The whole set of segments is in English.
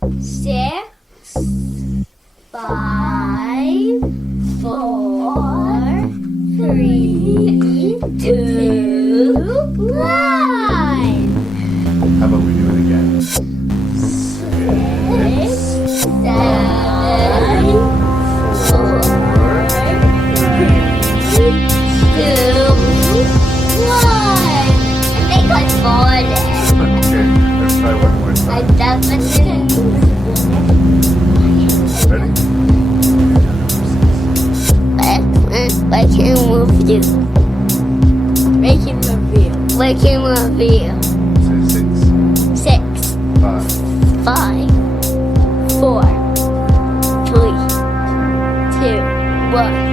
6, 5, 4, 3, 2, 1. How about we do it again? 6, 7, 4, 3, 2, 1. I think I farted. Okay, let's try one more I time. definitely. Ready? Ranking review. Ranking review. Ranking review. Say 6, 6, 5, 5, 4, 3, 2, 1.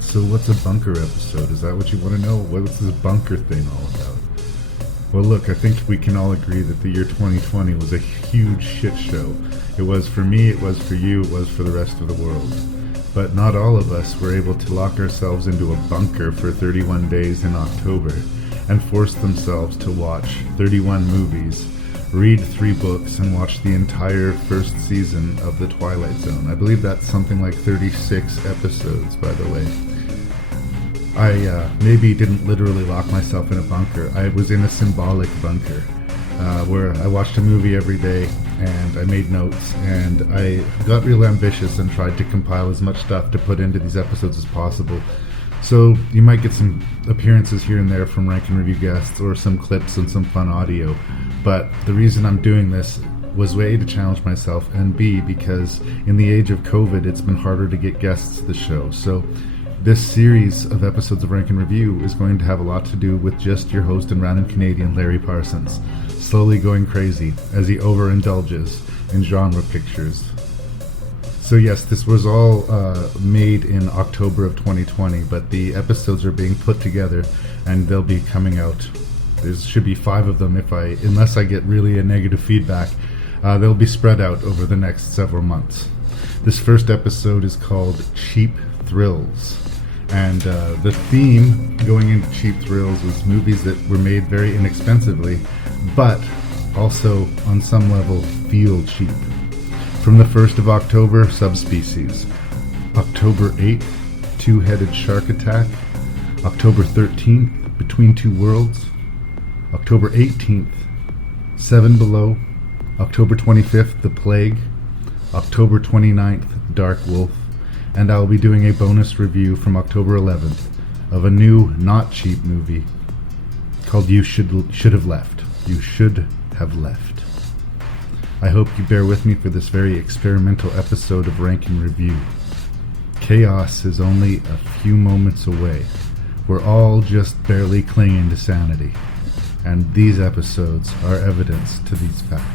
So what's a bunker episode? Is that what you want to know? What's this bunker thing all about? Well, look, I think we can all agree that the year 2020 was a huge shit show. It was for me, it was for you, it was for the rest of the world. But not all of us were able to lock ourselves into a bunker for 31 days in October and force themselves to watch 31 movies, read 3 books, and watch the entire first season of the Twilight Zone. I believe that's something like 36 episodes, by the way. I maybe didn't literally lock myself in a bunker. I was in a symbolic bunker where I watched a movie every day and I made notes and I got real ambitious and tried to compile as much stuff to put into these episodes as possible. So you might get some appearances here and there from Rank and Review guests or some clips and some fun audio. But the reason I'm doing this was A, to challenge myself, and B, because in the age of COVID, it's been harder to get guests to the show. So this series of episodes of Rank and Review is going to have a lot to do with just your host and random Canadian, Larry Parsons, slowly going crazy as he overindulges in genre pictures. So yes, this was all made in October of 2020, but the episodes are being put together and they'll be coming out. There should be 5 of them unless I get really a negative feedback. They'll be spread out over the next several months. This first episode is called Cheap Thrills. And the theme going into Cheap Thrills was movies that were made very inexpensively, but also on some level feel cheap. From the 1st of October, Subspecies. October 8th, Two-Headed Shark Attack. October 13th, Between Two Worlds. October 18th, Seven Below. October 25th, The Plague. October 29th, Darkwolf. And I'll be doing a bonus review from October 11th of a new, not cheap movie called You Should Have Left. You Should Have Left. I hope you bear with me for this very experimental episode of Rank and Review. Chaos is only a few moments away. We're all just barely clinging to sanity. And these episodes are evidence to these facts.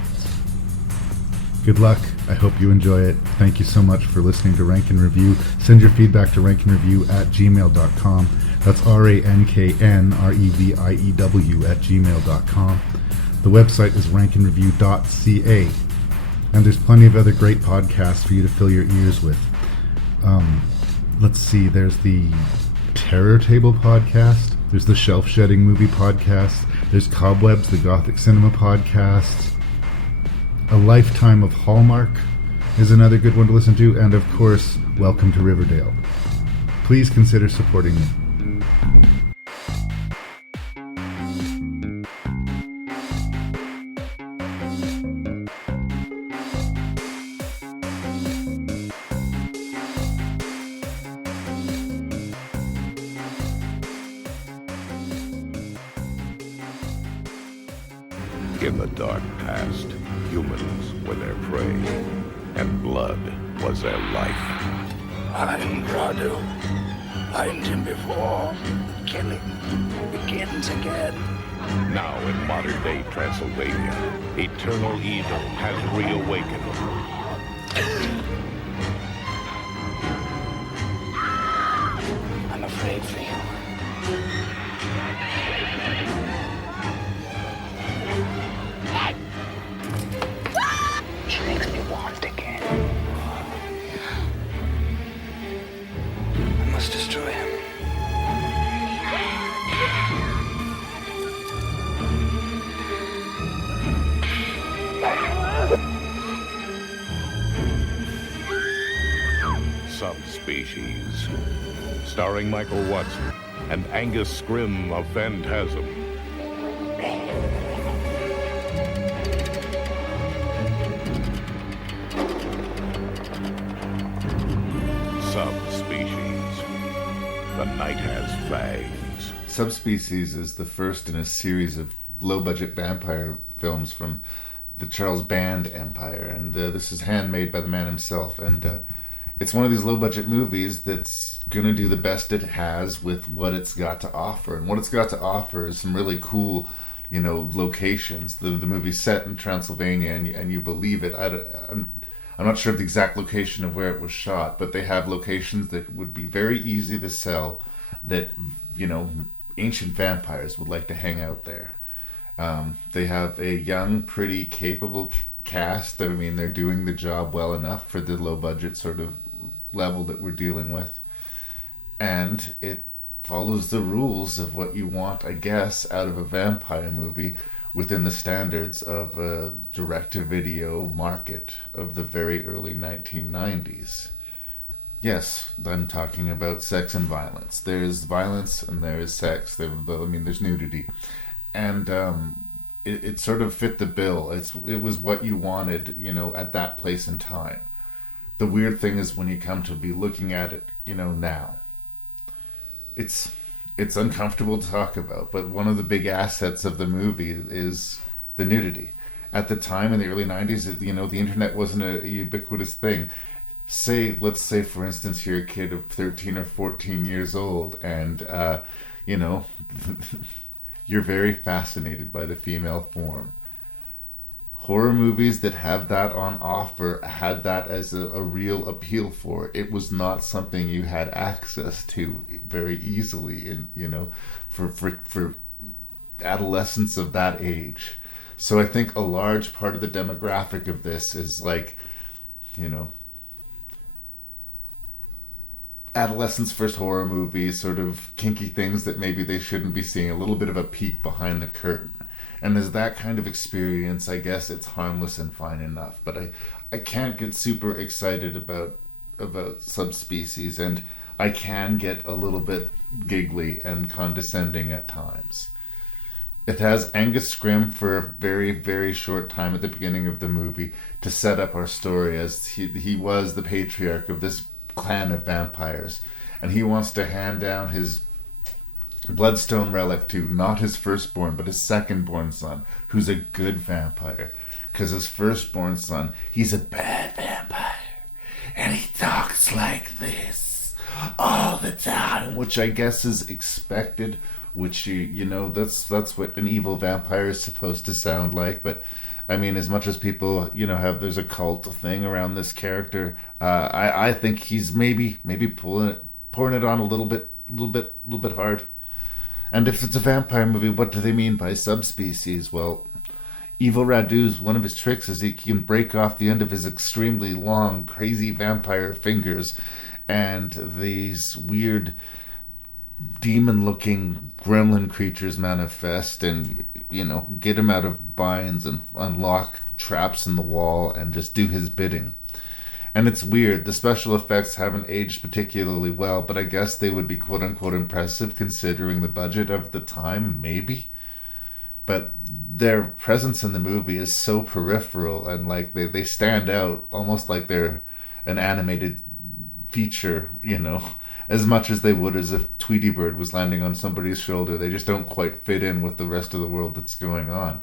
Good luck. I hope you enjoy it. Thank you so much for listening to Rank and Review. Send your feedback to ranknreview@gmail.com. That's ranknreview@gmail.com. The website is ranknreview.ca. And there's plenty of other great podcasts for you to fill your ears with. Let's see, there's the Terror Table podcast. There's the Shelf Shedding Movie podcast. There's Cobwebs, the Gothic Cinema podcast. A Lifetime of Hallmark is another good one to listen to. And of course, Welcome to Riverdale. Please consider supporting me. In the dark past, humans were their prey, and blood was their life. I'm Gradu. Find him before killing begins again. Now in modern-day Transylvania, eternal evil has reawakened. Subspecies, starring Michael Watson and Angus Scrimm of Phantasm. Subspecies. The night has fangs. Subspecies is the first in a series of low-budget vampire films from the Charles Band empire, and this is handmade by the man himself, and it's one of these low-budget movies that's going to do the best it has with what it's got to offer, and what it's got to offer is some really cool, locations. The movie's set in Transylvania, and you believe it. I'm not sure of the exact location of where it was shot, but they have locations that would be very easy to sell, that, ancient vampires would like to hang out there. They have a young, pretty, capable cast. I mean, they're doing the job well enough for the low-budget sort of level that we're dealing with. And it follows the rules of what you want, I guess, out of a vampire movie within the standards of a direct-to-video market of the very early 1990s. Yes, I'm talking about sex and violence. There's violence and there is sex. There's nudity. And it sort of fit the bill. It was what you wanted, at that place and time. The weird thing is when you come to be looking at it, now. It's uncomfortable to talk about, but one of the big assets of the movie is the nudity. At the time, in the early 90s, the internet wasn't a ubiquitous thing. Let's say, for instance, you're a kid of 13 or 14 years old, and, you're very fascinated by the female form. Horror movies that have that on offer had that as a real appeal for it. It was not something you had access to very easily for adolescents of that age. So I think a large part of the demographic of this is adolescents' first horror movies, sort of kinky things that maybe they shouldn't be seeing, a little bit of a peek behind the curtain. And as that kind of experience, I guess it's harmless and fine enough. But I can't get super excited about Subspecies, and I can get a little bit giggly and condescending at times. It has Angus Scrimm for a very, very short time at the beginning of the movie to set up our story, as he was the patriarch of this clan of vampires, and he wants to hand down his bloodstone relic to not his firstborn but his secondborn son, who's a good vampire, because his firstborn son, he's a bad vampire, and he talks like this all the time, which I guess is expected, which that's what an evil vampire is supposed to sound like. But I mean, as much as people, there's a cult thing around this character, I think he's maybe pouring it on a little bit hard. And if it's a vampire movie, what do they mean by subspecies? Well, Evil Radu's, one of his tricks is he can break off the end of his extremely long, crazy vampire fingers, and these weird demon-looking gremlin creatures manifest and, get him out of binds and unlock traps in the wall and just do his bidding. And it's weird. The special effects haven't aged particularly well, but I guess they would be quote-unquote impressive considering the budget of the time, maybe? But their presence in the movie is so peripheral, and they stand out almost like they're an animated feature, as much as they would as if Tweety Bird was landing on somebody's shoulder. They just don't quite fit in with the rest of the world that's going on.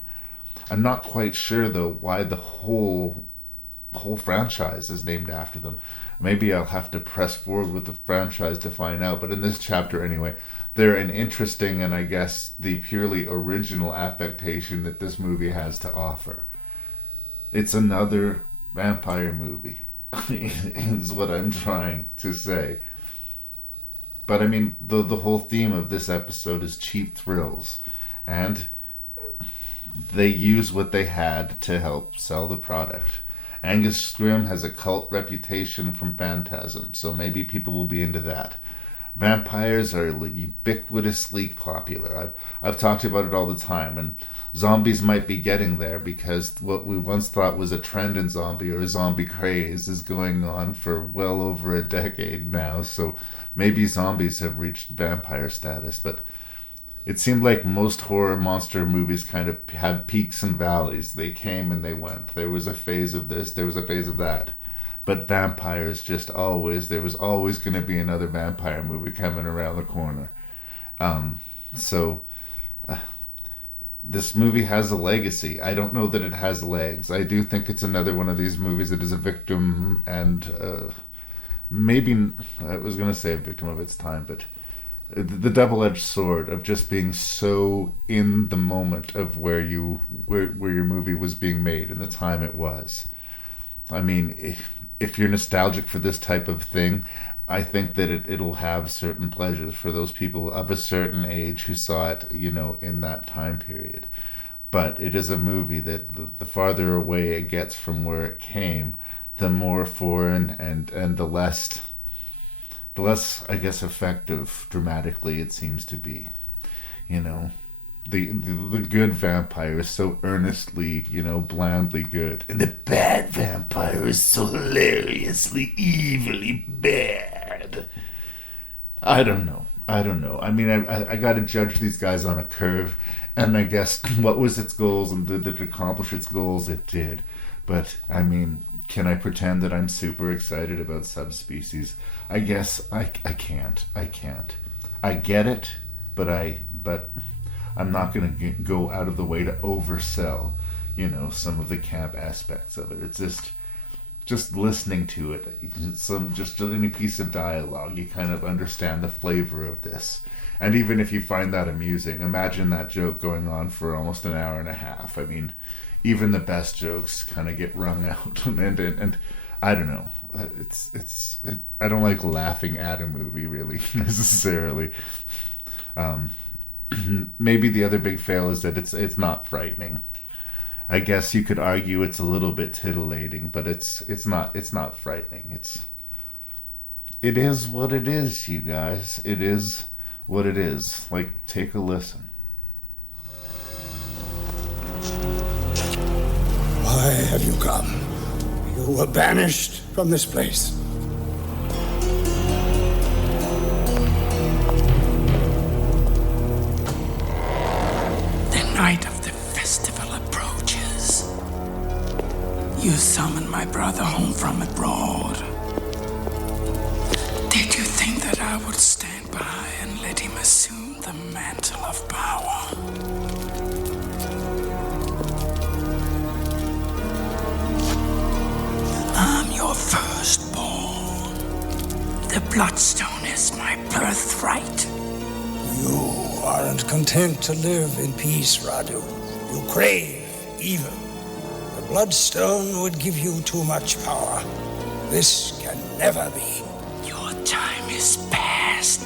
I'm not quite sure, though, why the whole franchise is named after them. Maybe I'll have to press forward with the franchise to find out, but in this chapter anyway, they're an interesting and I guess the purely original affectation that this movie has to offer. It's another vampire movie, is what I'm trying to say. But I mean, the whole theme of this episode is cheap thrills, and they use what they had to help sell the product. Angus Scrimm has a cult reputation from Phantasm, so maybe people will be into that. Vampires are ubiquitously popular. I've talked about it all the time, and zombies might be getting there because what we once thought was a trend in zombie or a zombie craze is going on for well over a decade now. So maybe zombies have reached vampire status, but it seemed like most horror monster movies kind of had peaks and valleys. They came and they went. There was a phase of this, there was a phase of that. But vampires just always, there was always going to be another vampire movie coming around the corner. So this movie has a legacy. I don't know that it has legs. I do think it's another one of these movies that is a victim and maybe, I was going to say a victim of its time, but the double-edged sword of just being so in the moment of where your movie was being made and the time it was. I mean, if you're nostalgic for this type of thing, I think that it'll have certain pleasures for those people of a certain age who saw it, in that time period. But it is a movie that the farther away it gets from where it came, the more foreign and the less, I guess, effective dramatically it seems to be. The good vampire is so earnestly, blandly good. And the bad vampire is so hilariously, evilly bad. I don't know. I mean, I got to judge these guys on a curve. And I guess what was its goals and did it accomplish its goals? It did. But, I mean, can I pretend that I'm super excited about Subspecies? I guess I can't. I get it, but I'm not going to go out of the way to oversell, some of the camp aspects of it. It's just listening to it, just any piece of dialogue, you kind of understand the flavor of this. And even if you find that amusing, imagine that joke going on for almost an hour and a half. I mean, even the best jokes kind of get wrung out, and I don't know. I don't like laughing at a movie really necessarily. Maybe the other big fail is that it's not frightening. I guess you could argue it's a little bit titillating, but it's not frightening. It is what it is, you guys. It is what it is. Like, take a listen. Why have you come? You were banished from this place. The night of the festival approaches. You summoned my brother home from abroad. Did you think that I would stand by and let him assume the mantle of power? I'm your firstborn. The bloodstone is my birthright. You aren't content to live in peace, Radu. You crave evil. The bloodstone would give you too much power. This can never be. Your time is past.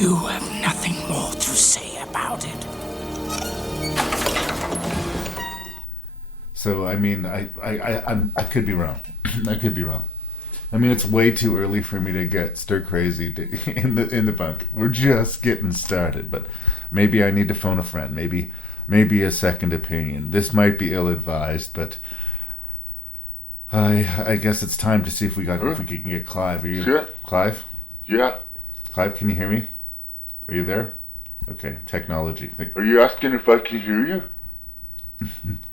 You have nothing more to say about it. So, I mean, I could be wrong. I could be wrong. I mean, it's way too early for me to get stir crazy in the bunk. We're just getting started, but maybe I need to phone a friend. Maybe a second opinion. This might be ill-advised, but I guess it's time to see if we can get Clive. Are you Sure. Clive? Yeah. Clive, can you hear me? Are you there? Okay, technology. Are you asking if I can hear you?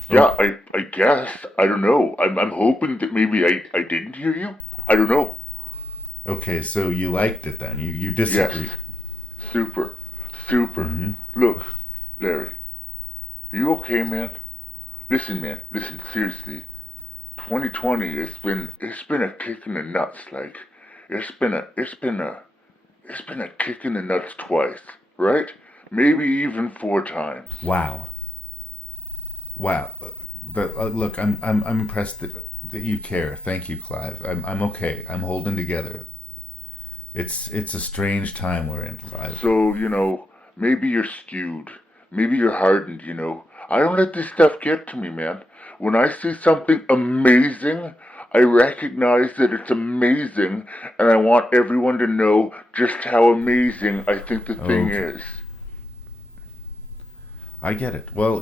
Yeah, I guess. I don't know. I'm hoping that maybe I didn't hear you. I don't know. Okay, so you liked it then. You disagree. Yes. Super. Look, Larry. Are you okay, man? Listen, seriously. 2020, it's been a kick in the nuts, like it's been a kick in the nuts twice, right? Maybe even 4 times. Wow. But look, I'm impressed that you care. Thank you, Clive. I'm okay. I'm holding together. It's a strange time we're in, Clive. So, maybe you're skewed. Maybe you're hardened, I don't let this stuff get to me, man. When I see something amazing, I recognize that it's amazing, and I want everyone to know just how amazing I think the thing Okay. is. I get it. Well,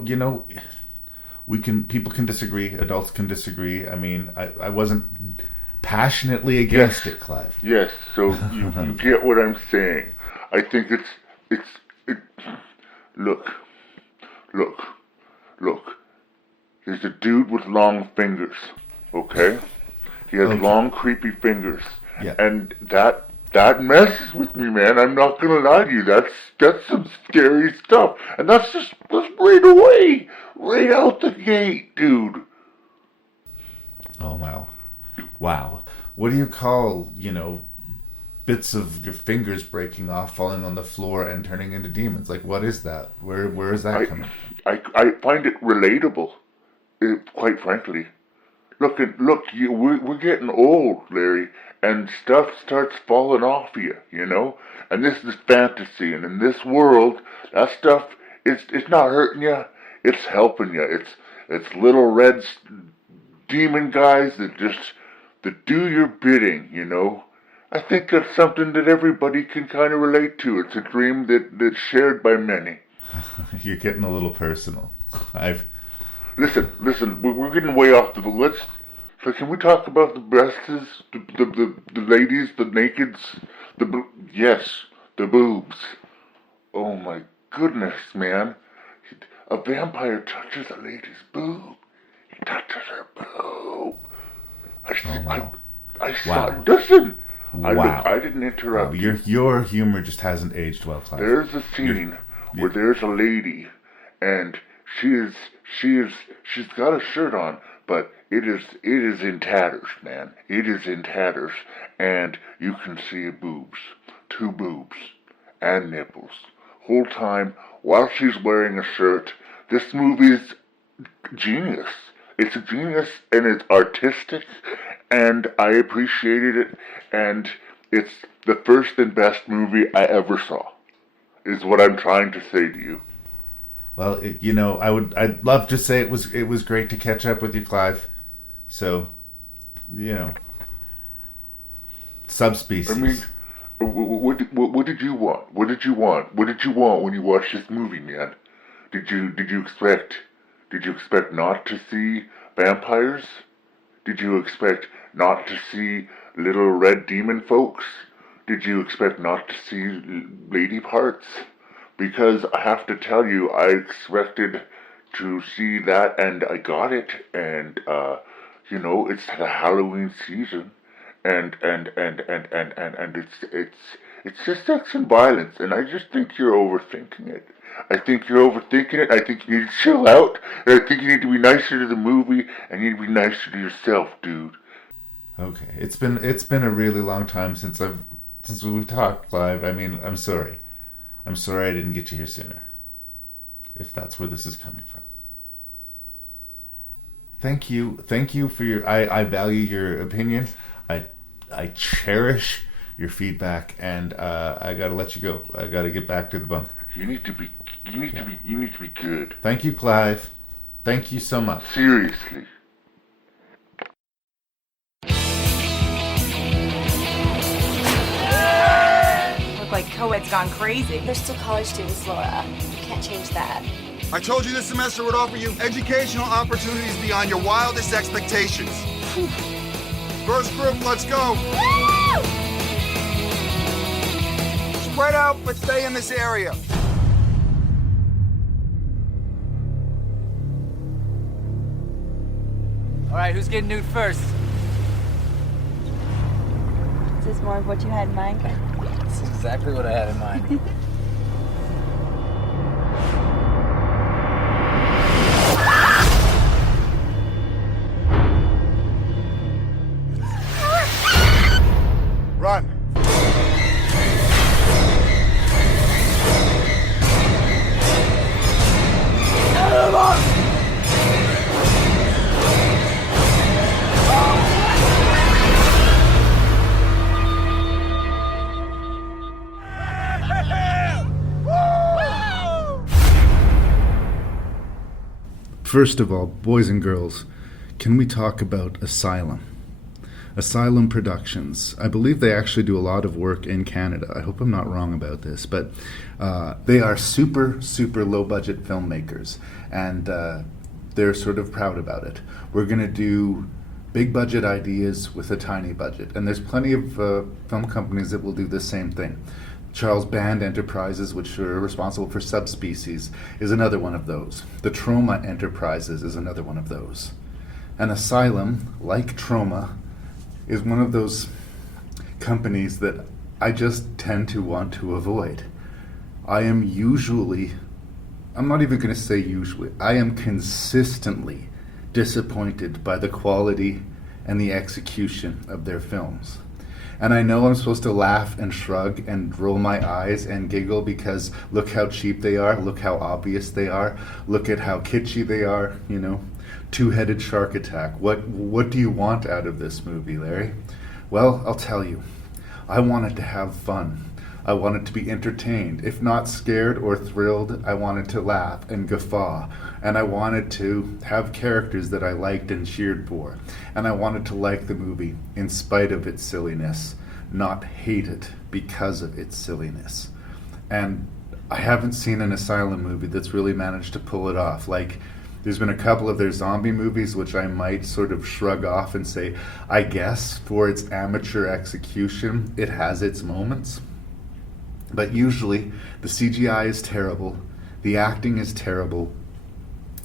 people can disagree. Adults can disagree. I mean, I wasn't passionately against it, Clive. Yes, so you get what I'm saying. I think it's look. There's a dude with long fingers, okay? He has Okay. long, creepy fingers. Yeah. And that messes with me, man. I'm not gonna lie to you. That's some scary stuff. And that's right away. Right out the gate, dude. Oh, wow. Wow. What do you call, bits of your fingers breaking off, falling on the floor, and turning into demons? Like, what is that? Where is that coming? I find it relatable, quite frankly. Look, we're getting old, Larry, and stuff starts falling off you. And this is fantasy, and in this world, that stuff, it's not hurting you, it's helping you. It's little red demon guys that do your bidding. I think that's something that everybody can kind of relate to. It's a dream that's shared by many. You're getting a little personal. Listen, we're getting way off the list. So can we talk about the breasts, the ladies, the nakeds, yes, the boobs. Oh my goodness, man. A vampire touches a lady's boob. He touches her boob. I saw. Wow. Listen. Wow. I didn't interrupt. Your humor just hasn't aged well, Clive. There's a scene where there's a lady, and she's got a shirt on, but it is in tatters, man. It is in tatters, and you can see boobs, 2 boobs, and nipples. Whole time while she's wearing a shirt. This movie's genius. It's a genius, and it's artistic, and I appreciated it, and it's the first and best movie I ever saw, is what I'm trying to say to you. Well, I'd love to say it was great to catch up with you, Clive. So, Subspecies. I mean, what did you want? What did you want? What did you want when you watched this movie, man? Did you expect not to see vampires? Did you expect not to see little red demon folks? Did you expect not to see lady parts? Because I have to tell you, I expected to see that, and I got it, and it's the Halloween season, and it's just sex and violence, and I just think you're overthinking it. I think you're overthinking it. I think you need to chill out, and I think you need to be nicer to the movie, and you need to be nicer to yourself, dude. Okay, it's been a really long time since we talked, Clive. I mean, I'm sorry. I'm sorry I didn't get you here sooner. If that's where this is coming from. Thank you for your. I value your opinion. I cherish your feedback, and I gotta let you go. I gotta get back to the bunker. You need to be good. Thank you, Clive. Thank you so much. Seriously. Look like co-ed's gone crazy. They're still college students, Laura. You can't change that. I told you this semester would offer you educational opportunities beyond your wildest expectations. First group, let's go. Woo! Spread out, but stay in this area. All right, who's getting nude first? Is this more of what you had in mind? This is exactly what I had in mind. Run. First of all, boys and girls, can we talk about Asylum? Asylum Productions. I believe they actually do a lot of work in Canada. I hope I'm not wrong about this, but they are super, super low-budget filmmakers, and they're sort of proud about it. We're going to do big-budget ideas with a tiny budget, and there's plenty of film companies that will do the same thing. Charles Band Enterprises, which are responsible for Subspecies, is another one of those. The Troma Enterprises is another one of those. An Asylum, like Troma, is one of those companies that I just tend to want to avoid. I am not even going to say usually, I am consistently disappointed by the quality and the execution of their films. And I know I'm supposed to laugh and shrug and roll my eyes and giggle because look how cheap they are, look how obvious they are, look at how kitschy they are, Two-headed shark attack. What do you want out of this movie, Larry? Well, I'll tell you. I wanted to have fun. I wanted to be entertained. If not scared or thrilled, I wanted to laugh and guffaw. And I wanted to have characters that I liked and cheered for. And I wanted to like the movie in spite of its silliness, not hate it because of its silliness. And I haven't seen an Asylum movie that's really managed to pull it off. Like, there's been a couple of their zombie movies which I might sort of shrug off and say, I guess for its amateur execution, it has its moments. But usually, the CGI is terrible, the acting is terrible,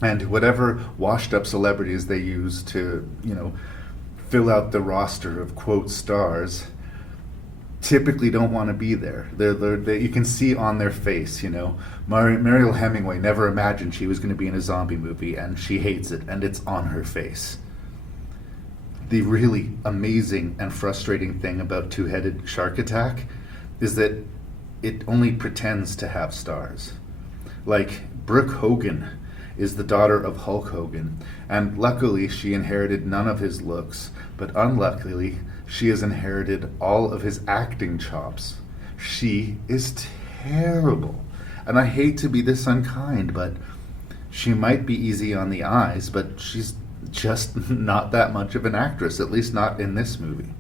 and whatever washed-up celebrities they use to, fill out the roster of, quote, stars, typically don't want to be there. They you can see on their face, Mariel Hemingway never imagined she was going to be in a zombie movie, and she hates it, and it's on her face. The really amazing and frustrating thing about Two-Headed Shark Attack is that it only pretends to have stars. Like, Brooke Hogan is the daughter of Hulk Hogan, and luckily she inherited none of his looks, but unluckily she has inherited all of his acting chops. She is terrible. And I hate to be this unkind, but she might be easy on the eyes, but she's just not that much of an actress, at least not in this movie.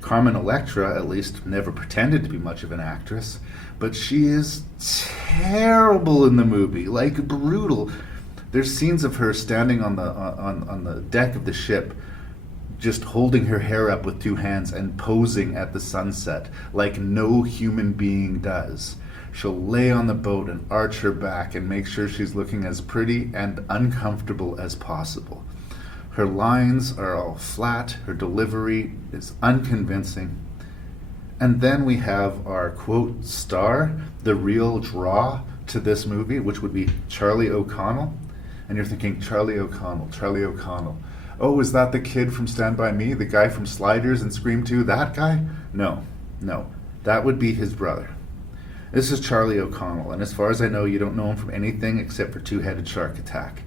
Carmen Electra, at least, never pretended to be much of an actress, but she is terrible in the movie, like brutal. There's scenes of her standing on the deck of the ship, just holding her hair up with two hands and posing at the sunset like no human being does. She'll lay on the boat and arch her back and make sure she's looking as pretty and uncomfortable as possible. Her lines are all flat, her delivery is unconvincing. And then we have our, quote, star, the real draw to this movie, which would be Charlie O'Connell. And you're thinking, Charlie O'Connell. Oh, is that the kid from Stand By Me? The guy from Sliders and Scream 2? That guy? No. That would be his brother. This is Charlie O'Connell, and as far as I know, you don't know him from anything except for Two-Headed Shark Attack.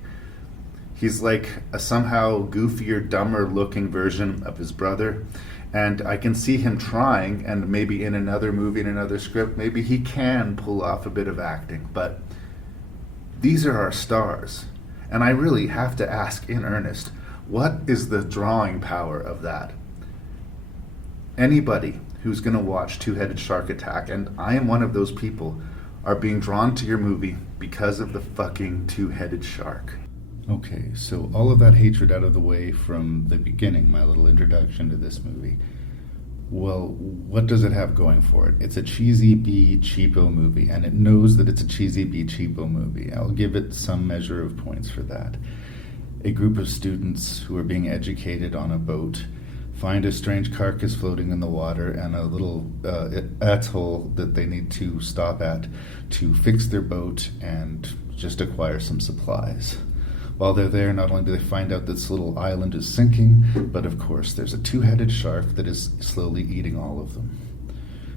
He's like a somehow goofier, dumber-looking version of his brother, and I can see him trying, and maybe in another movie, in another script, maybe he can pull off a bit of acting, but these are our stars, and I really have to ask in earnest, what is the drawing power of that? Anybody who's going to watch Two-Headed Shark Attack, and I am one of those people, are being drawn to your movie because of the fucking two-headed shark. Okay, so all of that hatred out of the way from the beginning, my little introduction to this movie. Well, what does it have going for it? It's a cheesy B cheapo movie, and it knows that it's a cheesy B cheapo movie. I'll give it some measure of points for that. A group of students who are being educated on a boat find a strange carcass floating in the water and a little atoll that they need to stop at to fix their boat and just acquire some supplies. While they're there, not only do they find out this little island is sinking, but of course there's a two-headed shark that is slowly eating all of them.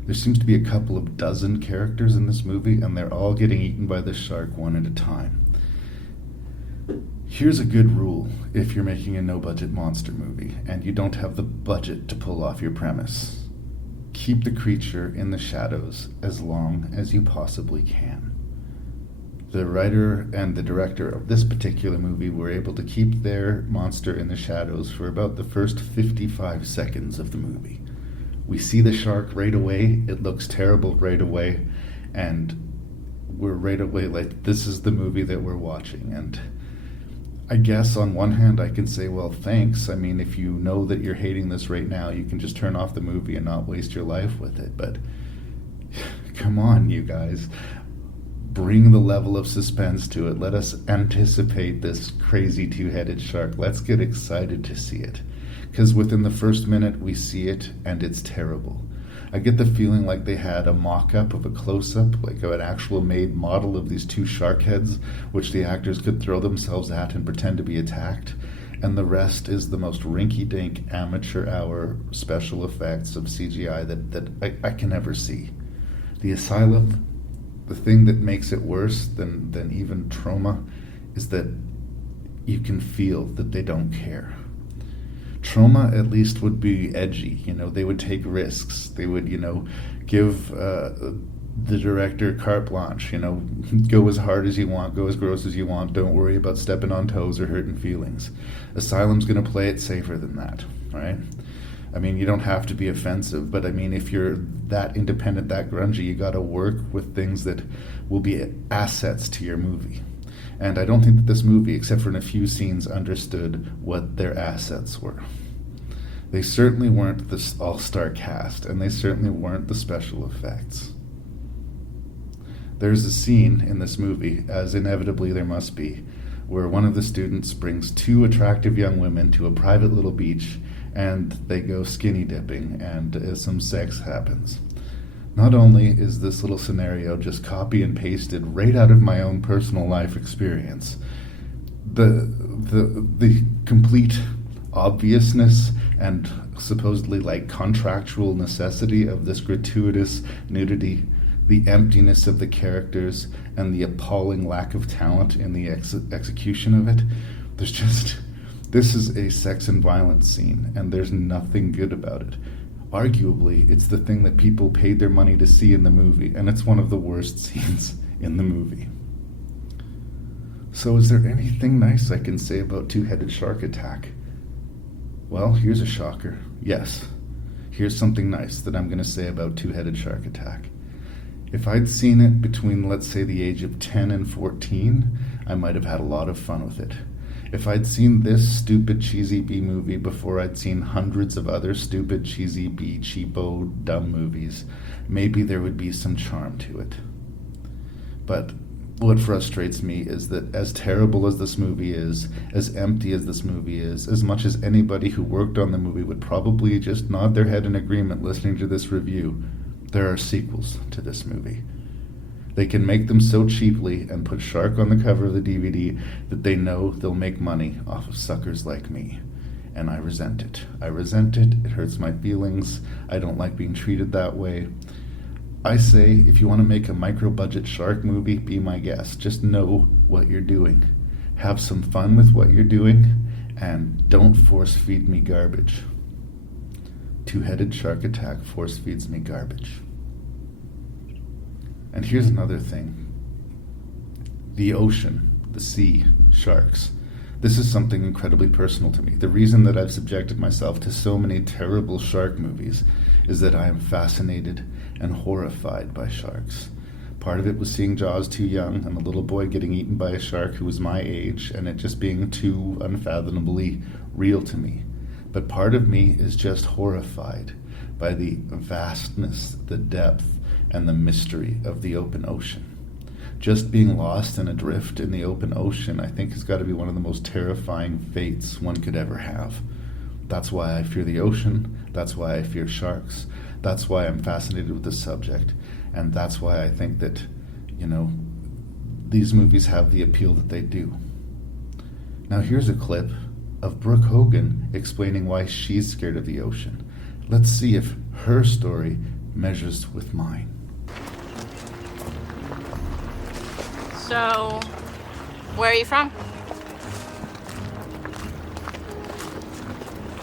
There seems to be a couple of dozen characters in this movie, and they're all getting eaten by this shark one at a time. Here's a good rule if you're making a no-budget monster movie and you don't have the budget to pull off your premise. Keep the creature in the shadows as long as you possibly can. The writer and the director of this particular movie were able to keep their monster in the shadows for about the first 55 seconds of the movie. We see the shark right away, it looks terrible right away, and we're right away like, this is the movie that we're watching. And I guess on one hand I can say, well, thanks. I mean, if you know that you're hating this right now, you can just turn off the movie and not waste your life with it. But come on, you guys. Bring the level of suspense to it. Let us anticipate this crazy two-headed shark. Let's get excited to see it. Because within the first minute, we see it, and it's terrible. I get the feeling like they had a mock-up of a close-up, like of an actual made model of these two shark heads, which the actors could throw themselves at and pretend to be attacked. And the rest is the most rinky-dink, amateur-hour special effects of CGI that I can ever see. The Asylum... The thing that makes it worse than even Trauma is that you can feel that they don't care. Trauma at least would be edgy, they would take risks. They would, give the director carte blanche, go as hard as you want, go as gross as you want, don't worry about stepping on toes or hurting feelings. Asylum's going to play it safer than that, right? I mean, you don't have to be offensive, but I mean, if you're that independent, that grungy, you got to work with things that will be assets to your movie. And I don't think that this movie, except for in a few scenes, understood what their assets were. They certainly weren't the all-star cast, and they certainly weren't the special effects. There's a scene in this movie, as inevitably there must be, where one of the students brings two attractive young women to a private little beach, and they go skinny dipping, and some sex happens. Not only is this little scenario just copy and pasted right out of my own personal life experience, the complete obviousness and supposedly like contractual necessity of this gratuitous nudity, the emptiness of the characters, and the appalling lack of talent in the execution of it, this is a sex and violence scene, and there's nothing good about it. Arguably, it's the thing that people paid their money to see in the movie, and it's one of the worst scenes in the movie. So is there anything nice I can say about Two-Headed Shark Attack? Well, here's a shocker. Yes, here's something nice that I'm going to say about Two-Headed Shark Attack. If I'd seen it between, let's say, the age of 10 and 14, I might have had a lot of fun with it. If I'd seen this stupid, cheesy B movie before I'd seen hundreds of other stupid, cheesy B, cheapo, dumb movies, maybe there would be some charm to it. But what frustrates me is that as terrible as this movie is, as empty as this movie is, as much as anybody who worked on the movie would probably just nod their head in agreement listening to this review, there are sequels to this movie. They can make them so cheaply and put Shark on the cover of the DVD that they know they'll make money off of suckers like me. And I resent it. It hurts my feelings. I don't like being treated that way. I say, if you want to make a micro-budget shark movie, be my guest. Just know what you're doing. Have some fun with what you're doing, and don't force-feed me garbage. Two-Headed Shark Attack force-feeds me garbage. And here's another thing. The ocean, the sea, sharks. This is something incredibly personal to me. The reason that I've subjected myself to so many terrible shark movies is that I am fascinated and horrified by sharks. Part of it was seeing Jaws too young and the little boy getting eaten by a shark who was my age and it just being too unfathomably real to me. But part of me is just horrified by the vastness, the depth, and the mystery of the open ocean. Just being lost and adrift in the open ocean, I think, has got to be one of the most terrifying fates one could ever have. That's why I fear the ocean. That's why I fear sharks. That's why I'm fascinated with this subject. And that's why I think that, these movies have the appeal that they do. Now here's a clip of Brooke Hogan explaining why she's scared of the ocean. Let's see if her story measures with mine. So, where are you from?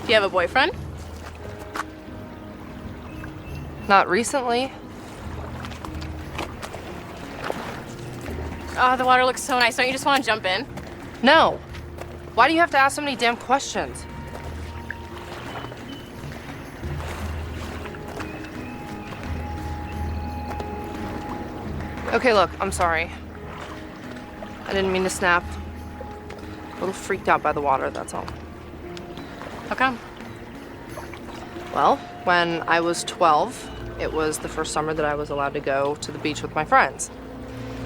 Do you have a boyfriend? Not recently. Oh, the water looks so nice. Don't you just want to jump in? No. Why do you have to ask so many damn questions? Okay, look, I'm sorry. I didn't mean to snap. A little freaked out by the water, that's all. How come? Well, when I was 12, it was the first summer that I was allowed to go to the beach with my friends.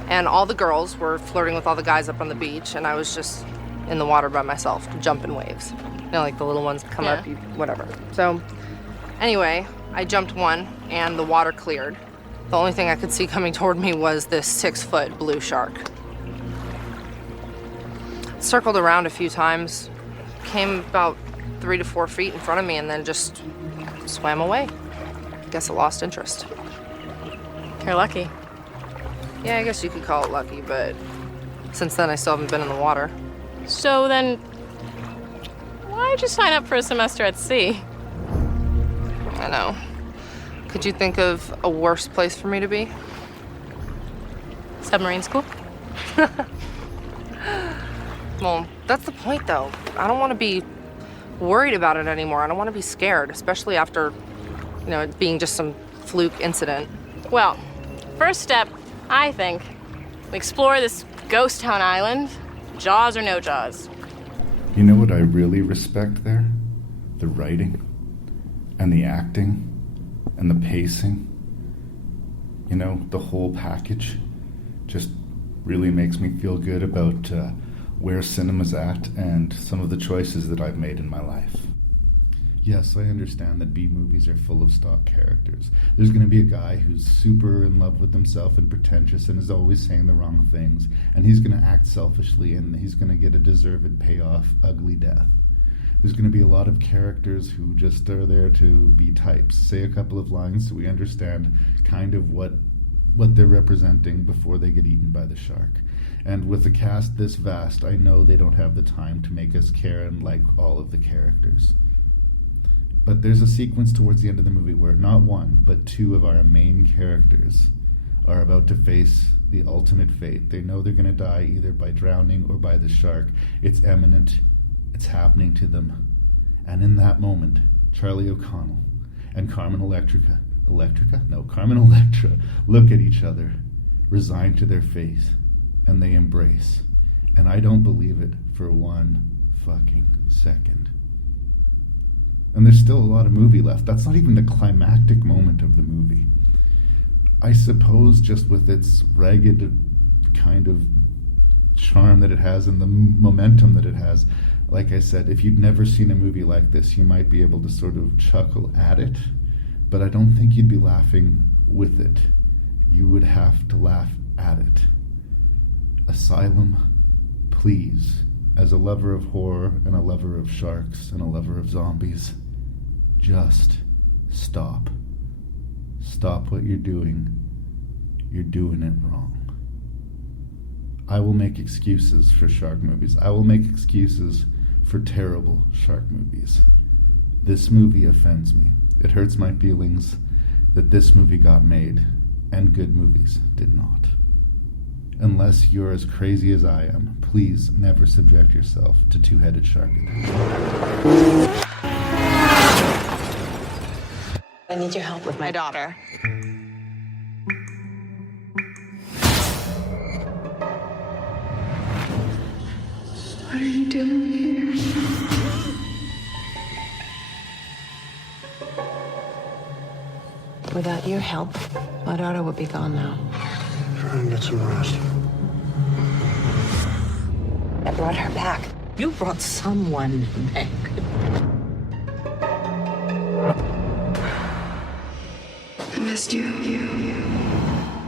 And all the girls were flirting with all the guys up on the beach, and I was just in the water by myself, jumping waves. You know, like the little ones come up, whatever. So, anyway, I jumped one, and the water cleared. The only thing I could see coming toward me was this 6-foot blue shark. Circled around a few times, came about 3 to 4 feet in front of me, and then just swam away. Guess it lost interest. You're lucky. Yeah, I guess you could call it lucky, but since then I still haven't been in the water. So then, why'd you sign up for a semester at sea? I know. Could you think of a worse place for me to be? Submarine school? Well, that's the point, though. I don't want to be worried about it anymore. I don't want to be scared, especially after, you know, it being just some fluke incident. Well, first step, I think, we explore this ghost town island, Jaws or no Jaws. You know what I really respect there? The writing and the acting and the pacing. You know, the whole package just really makes me feel good about where cinema's at and some of the choices that I've made in my life. Yes, I understand that B-movies are full of stock characters. There's going to be a guy who's super in love with himself and pretentious and is always saying the wrong things, and he's going to act selfishly and he's going to get a deserved payoff, ugly death. There's going to be a lot of characters who just are there to be types, say a couple of lines so we understand kind of what they're representing before they get eaten by the shark. And with a cast this vast, I know they don't have the time to make us care and like all of the characters. But there's a sequence towards the end of the movie where not one, but 2 of our main characters are about to face the ultimate fate. They know they're going to die either by drowning or by the shark. It's imminent. It's happening to them. And in that moment, Charlie O'Connell and Carmen Electra look at each other, resigned to their fate, and they embrace. And I don't believe it for one fucking second. And there's still a lot of movie left. That's not even the climactic moment of the movie. I suppose just with its ragged kind of charm that it has and the momentum that it has, like I said, if you'd never seen a movie like this, you might be able to sort of chuckle at it, but I don't think you'd be laughing with it. You would have to laugh at it. Asylum, please, as a lover of horror and a lover of sharks and a lover of zombies, just stop. Stop what you're doing. You're doing it wrong. I will make excuses for shark movies. I will make excuses for terrible shark movies. This movie offends me. It hurts my feelings that this movie got made and good movies did not. Unless you're as crazy as I am, please never subject yourself to two-headed shark attacks. I need your help with my daughter. What are you doing here? Without your help, my daughter would be gone now. Try and get some rest. I brought her back. You brought someone back. I missed you.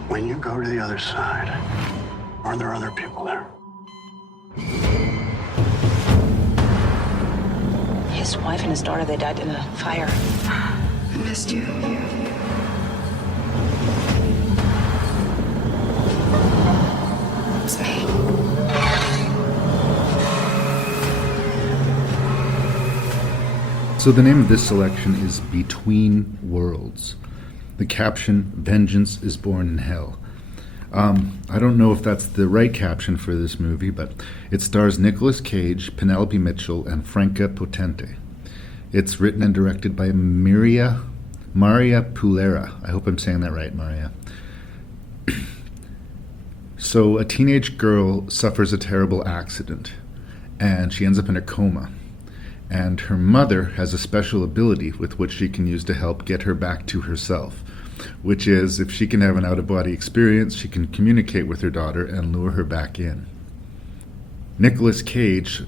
When you go to the other side, are there other people there? His wife and his daughter, they died in a fire. I missed you. It's me. So the name of this selection is Between Worlds. The caption, Vengeance is Born in Hell. I don't know if that's the right caption for this movie, but it stars Nicolas Cage, Penelope Mitchell, and Franca Potente. It's written and directed by Maria Pulera. I hope I'm saying that right, Maria. So a teenage girl suffers a terrible accident, and she ends up in a coma. And her mother has a special ability with which she can use to help get her back to herself, which is, if she can have an out-of-body experience, she can communicate with her daughter and lure her back in. Nicolas Cage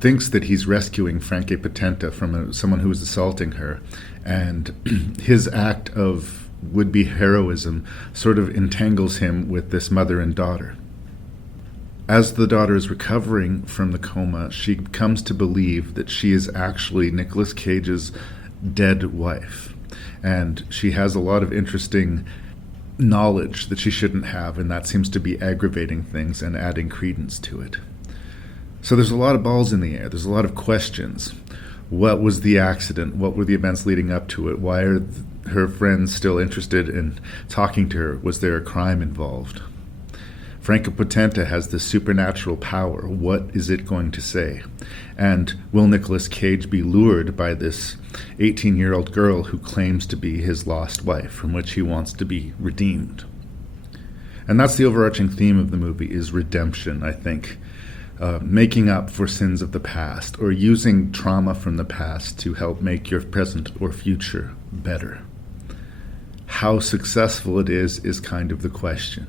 thinks that he's rescuing Franca Potente from someone who is assaulting her, and his act of would-be heroism sort of entangles him with this mother and daughter. As the daughter is recovering from the coma, she comes to believe that she is actually Nicolas Cage's dead wife, and she has a lot of interesting knowledge that she shouldn't have, and that seems to be aggravating things and adding credence to it. So there's a lot of balls in the air. There's a lot of questions. What was the accident? What were the events leading up to it? Why are her friends still interested in talking to her? Was there a crime involved? Franca Potente has this supernatural power. What is it going to say? And will Nicolas Cage be lured by this 18-year-old girl who claims to be his lost wife, from which he wants to be redeemed? And that's the overarching theme of the movie, is redemption, I think. Making up for sins of the past, or using trauma from the past to help make your present or future better. How successful it is kind of the question.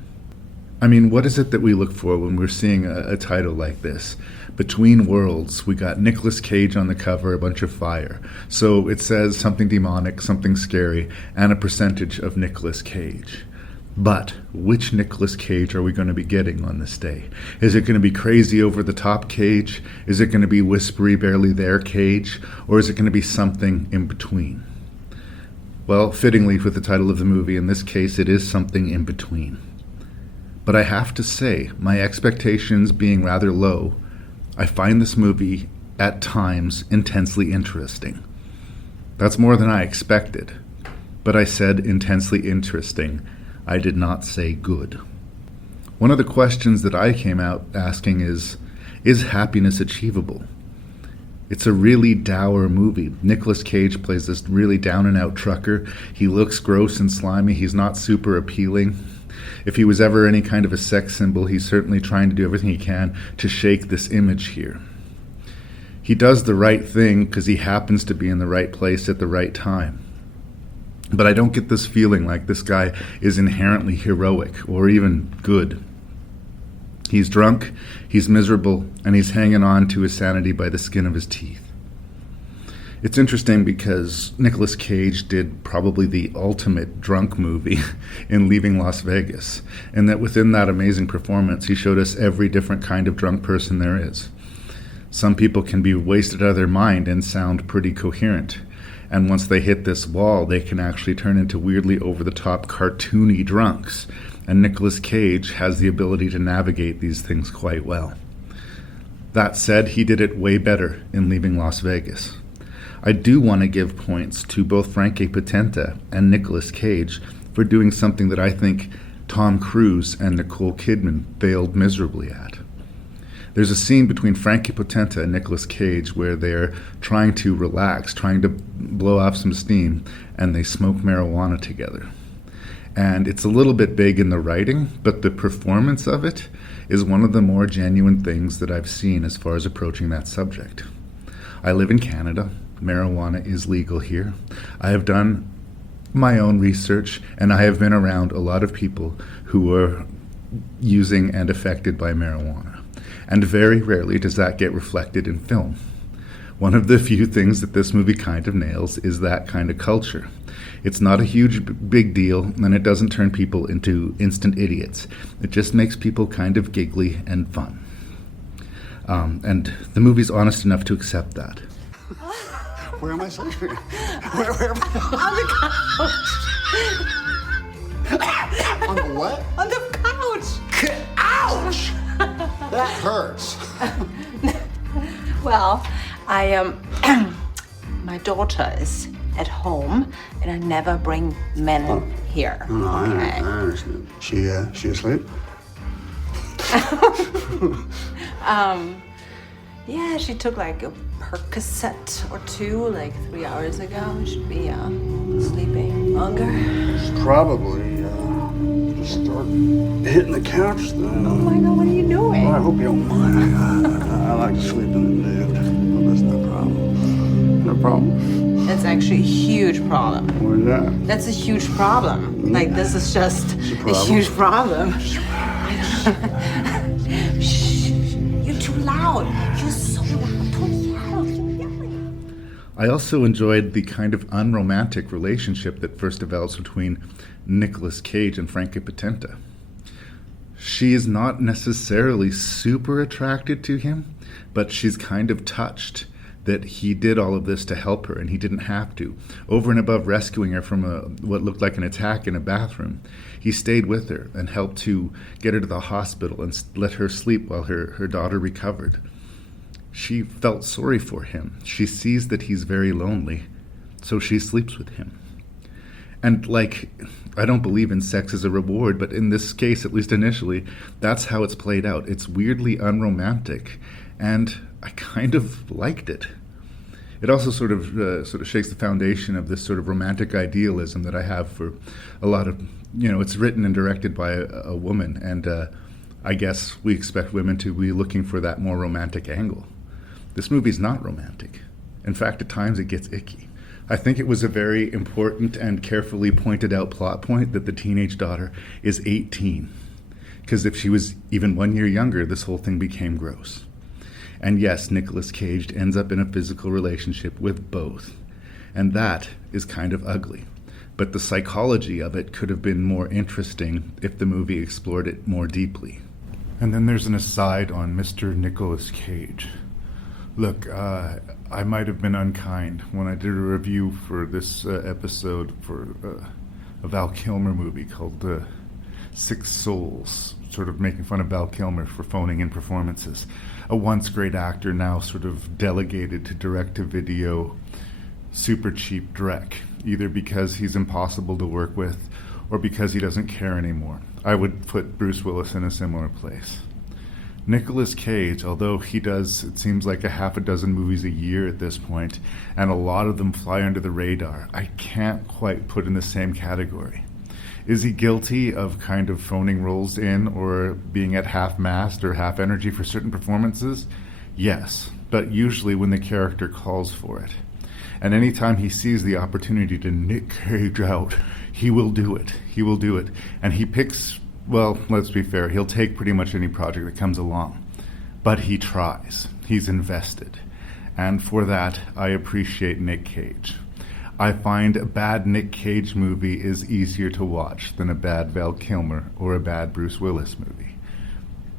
I mean, what is it that we look for when we're seeing a title like this? Between Worlds, we got Nicolas Cage on the cover, a bunch of fire. So it says something demonic, something scary, and a percentage of Nicolas Cage. But which Nicolas Cage are we going to be getting on this day? Is it going to be crazy over-the-top Cage? Is it going to be whispery, barely there Cage? Or is it going to be something in between? Well, fittingly with the title of the movie, in this case, it is something in between. But I have to say, my expectations being rather low, I find this movie, at times, intensely interesting. That's more than I expected. But I said intensely interesting. I did not say good. One of the questions that I came out asking is happiness achievable? It's a really dour movie. Nicolas Cage plays this really down-and-out trucker. He looks gross and slimy. He's not super appealing. If he was ever any kind of a sex symbol, he's certainly trying to do everything he can to shake this image here. He does the right thing because he happens to be in the right place at the right time. But I don't get this feeling like this guy is inherently heroic or even good. He's drunk, he's miserable, and he's hanging on to his sanity by the skin of his teeth. It's interesting because Nicolas Cage did probably the ultimate drunk movie in Leaving Las Vegas, and that within that amazing performance, he showed us every different kind of drunk person there is. Some people can be wasted out of their mind and sound pretty coherent. And once they hit this wall, they can actually turn into weirdly over-the-top cartoony drunks. And Nicolas Cage has the ability to navigate these things quite well. That said, he did it way better in Leaving Las Vegas. I do want to give points to both Franca Potente and Nicolas Cage for doing something that I think Tom Cruise and Nicole Kidman failed miserably at. There's a scene between Franca Potente and Nicolas Cage where they're trying to relax, trying to blow off some steam, and they smoke marijuana together. And it's a little bit big in the writing, but the performance of it is one of the more genuine things that I've seen as far as approaching that subject. I live in Canada. Marijuana is legal here. I have done my own research, and I have been around a lot of people who are using and affected by marijuana. And very rarely does that get reflected in film. One of the few things that this movie kind of nails is that kind of culture. It's not a huge big deal, and it doesn't turn people into instant idiots. It just makes people kind of giggly and fun. And the movie's honest enough to accept that. Where am I sleeping? Where am I? On the couch. On the what? On the couch. Ouch! That hurts. Well, my daughter is at home, and I never bring men here. No, okay? I understand. She asleep? Yeah, she took like a Percocet or two like 3 hours ago. Should be sleeping longer. She's probably just start hitting the couch then. Oh my God, what are you doing? Well, I hope you don't mind. I like to sleep in the bed. Well, that's no problem. No problem? That's actually a huge problem. What is that? That's a huge problem. Like, this is just a huge problem. Shh, you're too loud. You're so loud. Don't yell. You're yelling. I also enjoyed the kind of unromantic relationship that first develops between Nicolas Cage and Frankie Potente. She is not necessarily super attracted to him, but she's kind of touched that he did all of this to help her and he didn't have to. Over and above rescuing her from what looked like an attack in a bathroom, he stayed with her and helped to get her to the hospital and let her sleep while her daughter recovered. She felt sorry for him. She sees that he's very lonely, so she sleeps with him. And I don't believe in sex as a reward, but in this case, at least initially, that's how it's played out. It's weirdly unromantic, and I kind of liked it. It also sort of shakes the foundation of this sort of romantic idealism that I have for a lot of, it's written and directed by a woman, and I guess we expect women to be looking for that more romantic angle. This movie's not romantic. In fact, at times it gets icky. I think it was a very important and carefully pointed out plot point that the teenage daughter is 18. Because if she was even 1 year younger, this whole thing became gross. And yes, Nicolas Cage ends up in a physical relationship with both. And that is kind of ugly. But the psychology of it could have been more interesting if the movie explored it more deeply. And then there's an aside on Mr. Nicolas Cage. Look, I might have been unkind when I did a review for this episode for a Val Kilmer movie called Six Souls, sort of making fun of Val Kilmer for phoning in performances. A once great actor now sort of delegated to direct-to-video super cheap dreck, either because he's impossible to work with or because he doesn't care anymore. I would put Bruce Willis in a similar place. Nicolas Cage, although he does, it seems like a half a dozen movies a year at this point, and a lot of them fly under the radar, I can't quite put in the same category. Is he guilty of kind of phoning roles in or being at half-mast or half-energy for certain performances? Yes, but usually when the character calls for it. And anytime he sees the opportunity to Nick Cage out, he will do it. He will do it. And he picks, well, let's be fair, he'll take pretty much any project that comes along. But he tries. He's invested. And for that, I appreciate Nick Cage. I find a bad Nick Cage movie is easier to watch than a bad Val Kilmer or a bad Bruce Willis movie.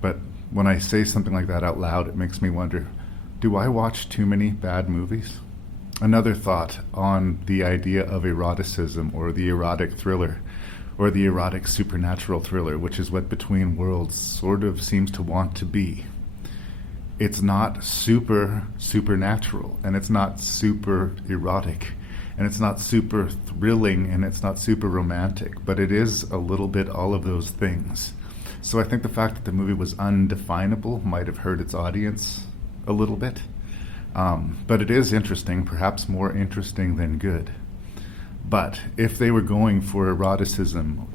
But when I say something like that out loud, it makes me wonder, do I watch too many bad movies? Another thought on the idea of eroticism or the erotic thriller or the erotic supernatural thriller, which is what Between Worlds sort of seems to want to be. It's not supernatural, and it's not super erotic, and it's not super thrilling, and it's not super romantic, but it is a little bit all of those things. So I think the fact that the movie was undefinable might have hurt its audience a little bit. But it is interesting, perhaps more interesting than good. But if they were going for eroticism,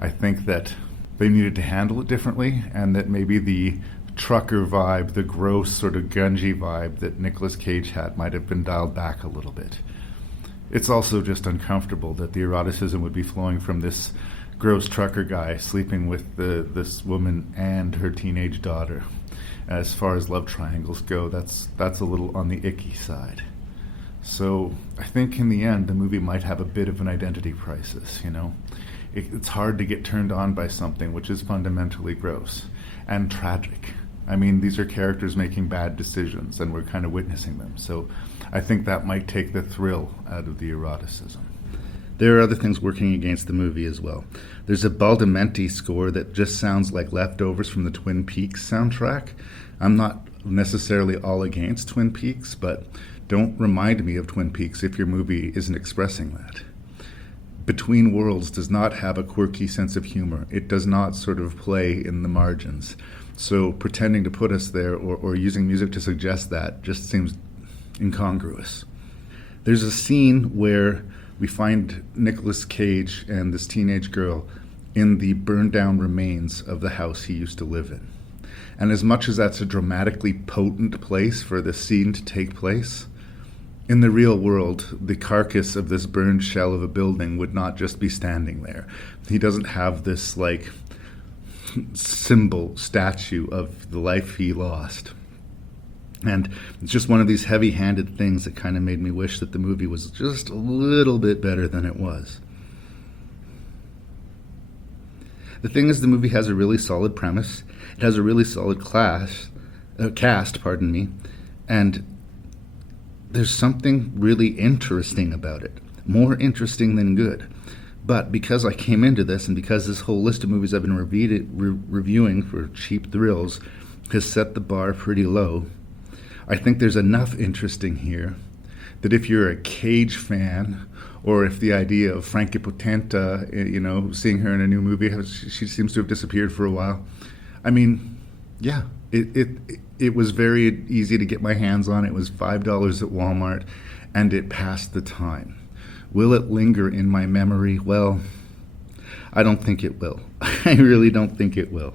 I think that they needed to handle it differently, and that maybe the trucker vibe, the gross sort of gungy vibe that Nicolas Cage had might have been dialed back a little bit. It's also just uncomfortable that the eroticism would be flowing from this gross trucker guy sleeping with this woman and her teenage daughter. As far as love triangles go, that's a little on the icky side. So I think in the end, the movie might have a bit of an identity crisis, It's hard to get turned on by something which is fundamentally gross and tragic. I mean, these are characters making bad decisions, and we're kind of witnessing them. So I think that might take the thrill out of the eroticism. There are other things working against the movie as well. There's a Baldamenti score that just sounds like leftovers from the Twin Peaks soundtrack. I'm not necessarily all against Twin Peaks, but don't remind me of Twin Peaks if your movie isn't expressing that. Between Worlds does not have a quirky sense of humor. It does not sort of play in the margins. So pretending to put us there or using music to suggest that just seems incongruous. There's a scene where we find Nicolas Cage and this teenage girl in the burned down remains of the house he used to live in. And as much as that's a dramatically potent place for the scene to take place, in the real world, the carcass of this burned shell of a building would not just be standing there. He doesn't have this, like, symbol statue of the life he lost. And it's just one of these heavy-handed things that kind of made me wish that the movie was just a little bit better than it was. The thing is, the movie has a really solid premise. It has a really solid cast, and there's something really interesting about it. More interesting than good. But because I came into this, and because this whole list of movies I've been reviewing for cheap thrills has set the bar pretty low, I think there's enough interesting here that if you're a Cage fan, or if the idea of Frankie Potenta, seeing her in a new movie, she seems to have disappeared for a while. I mean, yeah, it was very easy to get my hands on. It was $5 at Walmart, and it passed the time. Will it linger in my memory? Well, I don't think it will. I really don't think it will.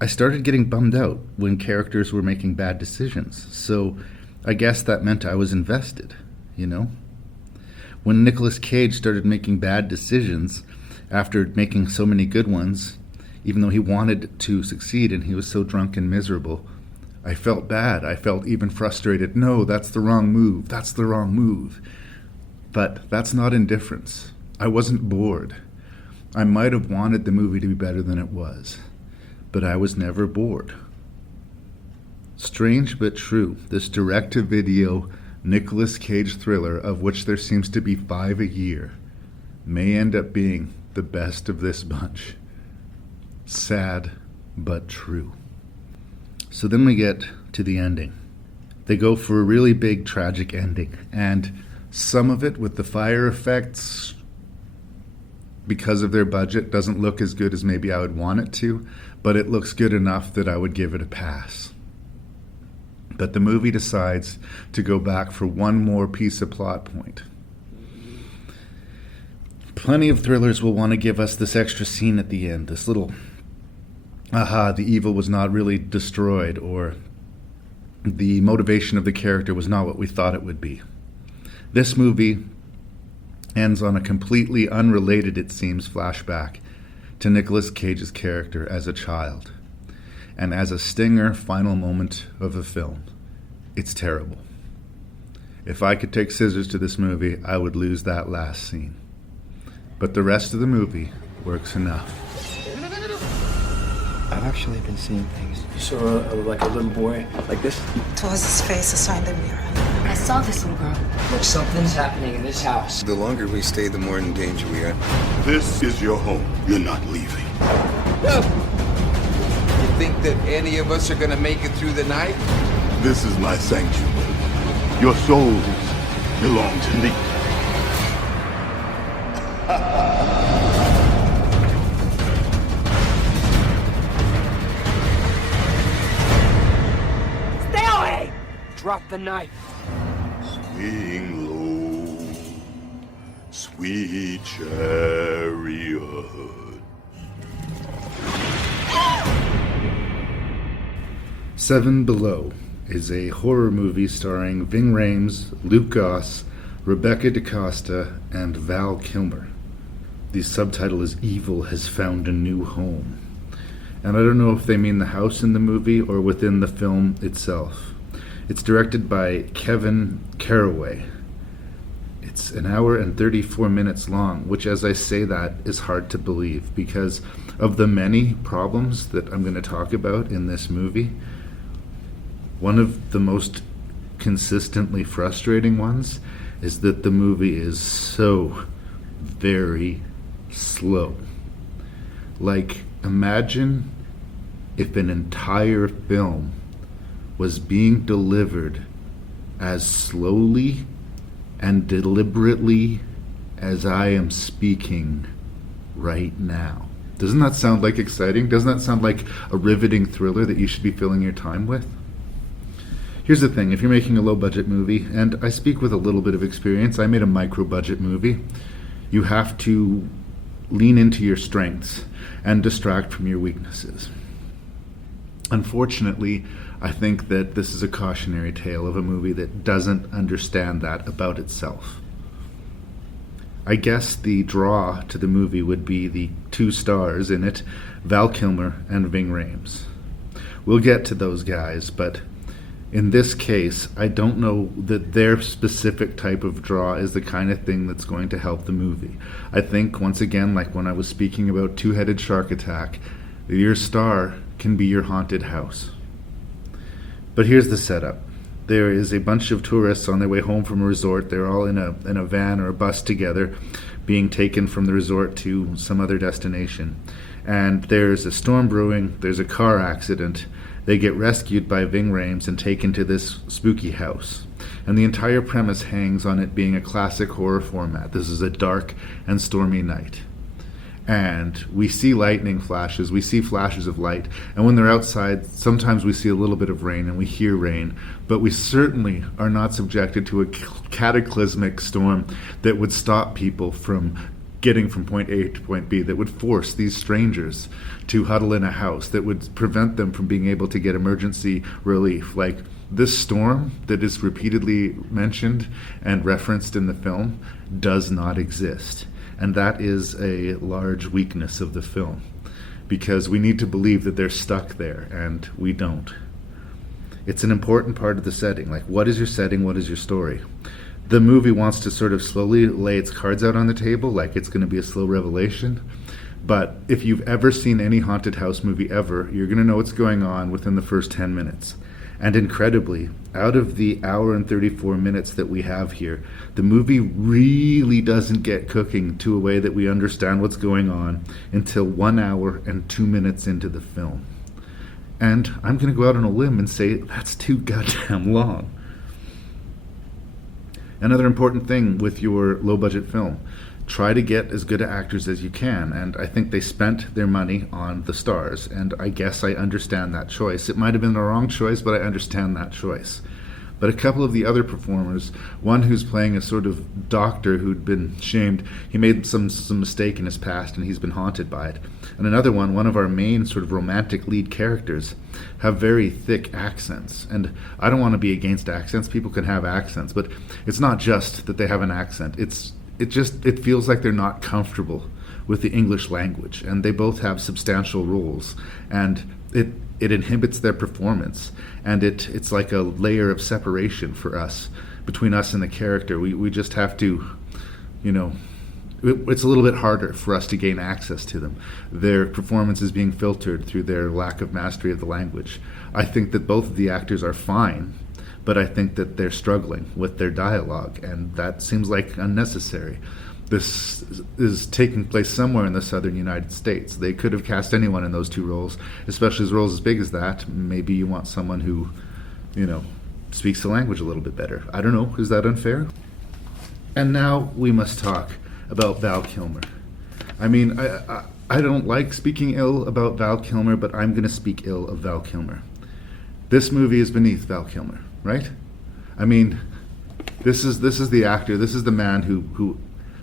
I started getting bummed out when characters were making bad decisions, so I guess that meant I was invested, When Nicolas Cage started making bad decisions after making so many good ones, even though he wanted to succeed and he was so drunk and miserable, I felt bad. I felt even frustrated. No, that's the wrong move. That's the wrong move. But that's not indifference. I wasn't bored. I might have wanted the movie to be better than it was, but I was never bored. Strange but true, this direct-to-video Nicolas Cage thriller, of which there seems to be 5 a year, may end up being the best of this bunch. Sad but true. So then we get to the ending. They go for a really big tragic ending, and some of it with the fire effects, because of their budget, doesn't look as good as maybe I would want it to, but it looks good enough that I would give it a pass. But the movie decides to go back for one more piece of plot point. Plenty of thrillers will want to give us this extra scene at the end, this little, the evil was not really destroyed, or the motivation of the character was not what we thought it would be. This movie ends on a completely unrelated, it seems, flashback to Nicolas Cage's character as a child. And as a stinger final moment of the film, it's terrible. If I could take scissors to this movie, I would lose that last scene. But the rest of the movie works enough. I've actually been seeing things. You saw like a little boy like this? It was his face assigned the mirror. I saw this little girl. Look, something's happening in this house. The longer we stay, the more in danger we are. This is your home. You're not leaving. You think that any of us are gonna make it through the night? This is my sanctuary. Your souls belong to me. Stay away! Drop the knife. Swing low, sweet chariot. Seven Below is a horror movie starring Ving Rhames, Luke Goss, Rebecca DaCosta, and Val Kilmer. The subtitle is Evil Has Found a New Home. And I don't know if they mean the house in the movie or within the film itself. It's directed by Kevin Carraway. It's an hour and 34 minutes long, which, as I say that, is hard to believe because of the many problems that I'm going to talk about in this movie. One of the most consistently frustrating ones is that the movie is so very slow. Like, imagine if an entire film was being delivered as slowly and deliberately as I am speaking right now. Doesn't that sound like exciting? Doesn't that sound like a riveting thriller that you should be filling your time with? Here's the thing, if you're making a low-budget movie, and I speak with a little bit of experience, I made a micro-budget movie, you have to lean into your strengths and distract from your weaknesses. Unfortunately, I think that this is a cautionary tale of a movie that doesn't understand that about itself. I guess the draw to the movie would be the two stars in it, Val Kilmer and Ving Rhames. We'll get to those guys, but in this case, I don't know that their specific type of draw is the kind of thing that's going to help the movie. I think, once again, like when I was speaking about Two-Headed Shark Attack, your star can be your haunted house. But here's the setup. There is a bunch of tourists on their way home from a resort. They're all in a van or a bus together, being taken from the resort to some other destination. And there's a storm brewing, there's a car accident. They get rescued by Ving Rhames and taken to this spooky house. And the entire premise hangs on it being a classic horror format. This is a dark and stormy night. And we see lightning flashes, we see flashes of light, and when they're outside, sometimes we see a little bit of rain and we hear rain, but we certainly are not subjected to a cataclysmic storm that would stop people from getting from point A to point B, that would force these strangers to huddle in a house, that would prevent them from being able to get emergency relief. Like, this storm that is repeatedly mentioned and referenced in the film does not exist. And that is a large weakness of the film, because we need to believe that they're stuck there, and we don't. It's an important part of the setting. Like, what is your setting? What is your story? The movie wants to sort of slowly lay its cards out on the table, like it's going to be a slow revelation. But if you've ever seen any haunted house movie ever, you're going to know what's going on within the first 10 minutes. And incredibly, out of the hour and 34 minutes that we have here, the movie really doesn't get cooking to a way that we understand what's going on until 1 hour and 2 minutes into the film. And I'm going to go out on a limb and say that's too goddamn long. Another important thing with your low-budget film, try to get as good actors as you can, and I think they spent their money on the stars, and I guess I understand that choice. It might have been the wrong choice, but I understand that choice. But a couple of the other performers, one who's playing a sort of doctor who'd been shamed, he made some mistake in his past and he's been haunted by it. And another one of our main sort of romantic lead characters, have very thick accents. And I don't want to be against accents, people can have accents, but it's not just that they have an accent, it feels like they're not comfortable with the English language, and they both have substantial roles, and it inhibits their performance, and it's like a layer of separation for us, between us and the character. We just have to, it's a little bit harder for us to gain access to them. Their performance is being filtered through their lack of mastery of the language. I think that both of the actors are fine, but I think that they're struggling with their dialogue, and that seems like unnecessary. This is taking place somewhere in the southern United States. They could have cast anyone in those two roles, especially as roles as big as that. Maybe you want someone who, speaks the language a little bit better. I don't know, is that unfair? And now we must talk about Val Kilmer. I mean, I don't like speaking ill about Val Kilmer, but I'm going to speak ill of Val Kilmer. This movie is beneath Val Kilmer, right? I mean, this is the actor, this is the man who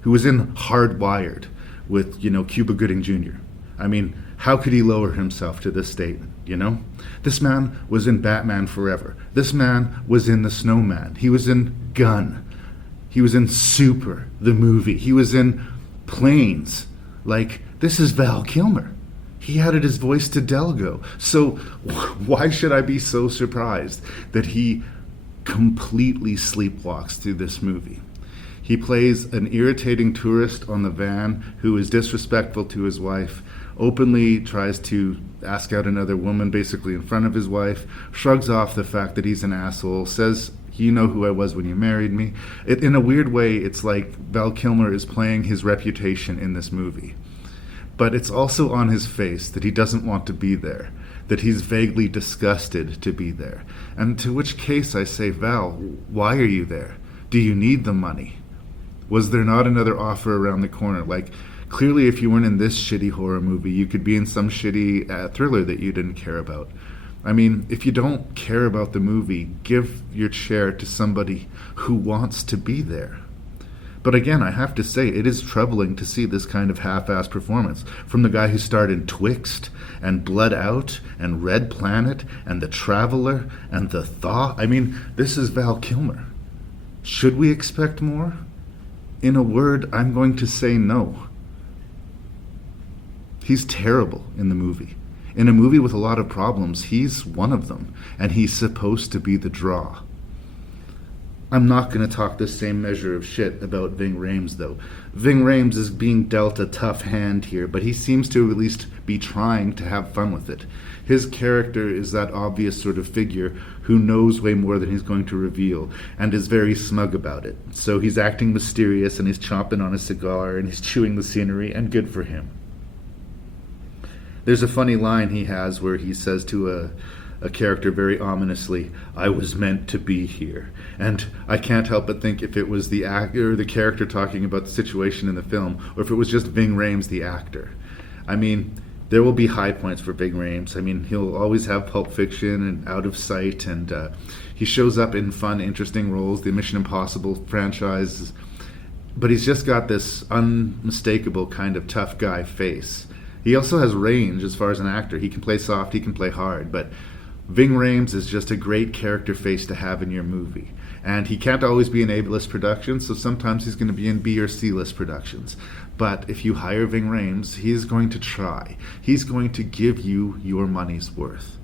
was in Hardwired with, Cuba Gooding Jr. I mean, how could he lower himself to this state, This man was in Batman Forever. This man was in The Snowman. He was in Gun. He was in Super, the movie. He was in Planes. Like, this is Val Kilmer. He added his voice to Delgo. So why should I be so surprised that he completely sleepwalks through this movie? He plays an irritating tourist on the van who is disrespectful to his wife, openly tries to ask out another woman basically in front of his wife, shrugs off the fact that he's an asshole, says, "You know who I was when you married me." In a weird way, it's like Val Kilmer is playing his reputation in this movie. But it's also on his face that he doesn't want to be there, that he's vaguely disgusted to be there. And to which case I say, Val, why are you there? Do you need the money? Was there not another offer around the corner? Like, clearly if you weren't in this shitty horror movie, you could be in some shitty thriller that you didn't care about. I mean, if you don't care about the movie, give your chair to somebody who wants to be there. But again, I have to say, it is troubling to see this kind of half-assed performance from the guy who starred in Twixt and Blood Out and Red Planet and The Traveler and The Thaw. I mean, this is Val Kilmer. Should we expect more? In a word, I'm going to say no. He's terrible in the movie. In a movie with a lot of problems, he's one of them, and he's supposed to be the draw. I'm not going to talk the same measure of shit about Ving Rhames, though. Ving Rhames is being dealt a tough hand here, but he seems to at least be trying to have fun with it. His character is that obvious sort of figure who knows way more than he's going to reveal, and is very smug about it. So he's acting mysterious, and he's chomping on a cigar, and he's chewing the scenery, and good for him. There's a funny line he has where he says to a character very ominously, "I was meant to be here." And I can't help but think if it was the actor or the character talking about the situation in the film, or if it was just Ving Rhames, the actor. I mean, there will be high points for Ving Rhames. I mean, he'll always have Pulp Fiction and Out of Sight, and he shows up in fun, interesting roles, the Mission Impossible franchise. But he's just got this unmistakable kind of tough guy face. He also has range as far as an actor. He can play soft, he can play hard, but Ving Rhames is just a great character face to have in your movie. And he can't always be in A-list productions, so sometimes he's going to be in B or C-list productions. But if you hire Ving Rhames, he's going to try. He's going to give you your money's worth.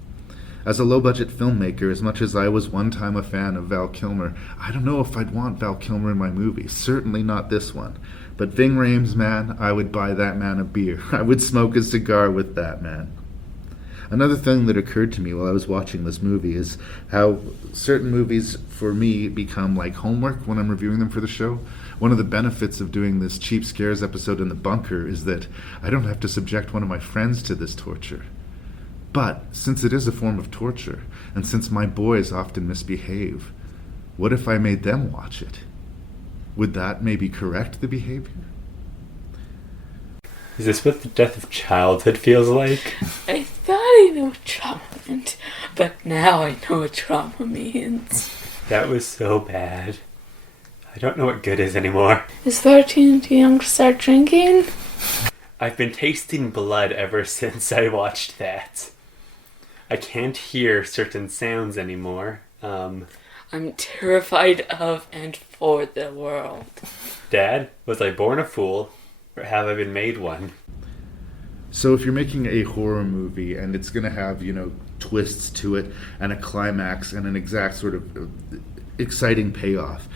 As a low-budget filmmaker, as much as I was one time a fan of Val Kilmer, I don't know if I'd want Val Kilmer in my movie. Certainly not this one. But Ving Rhames, man, I would buy that man a beer. I would smoke a cigar with that man. Another thing that occurred to me while I was watching this movie is how certain movies, for me, become like homework when I'm reviewing them for the show. One of the benefits of doing this Cheap Scares episode in the bunker is that I don't have to subject one of my friends to this torture. But since it is a form of torture, and since my boys often misbehave, what if I made them watch it? Would that maybe correct the behavior? Is this what the death of childhood feels like? I thought I knew what trauma meant, but now I know what trauma means. That was so bad. I don't know what good is anymore. Is 13 too young to start drinking? I've been tasting blood ever since I watched that. I can't hear certain sounds anymore. I'm terrified of and for the world. Dad, was I born a fool? Or have I been made one? So if you're making a horror movie and it's going to have, twists to it and a climax and an exact sort of exciting payoff,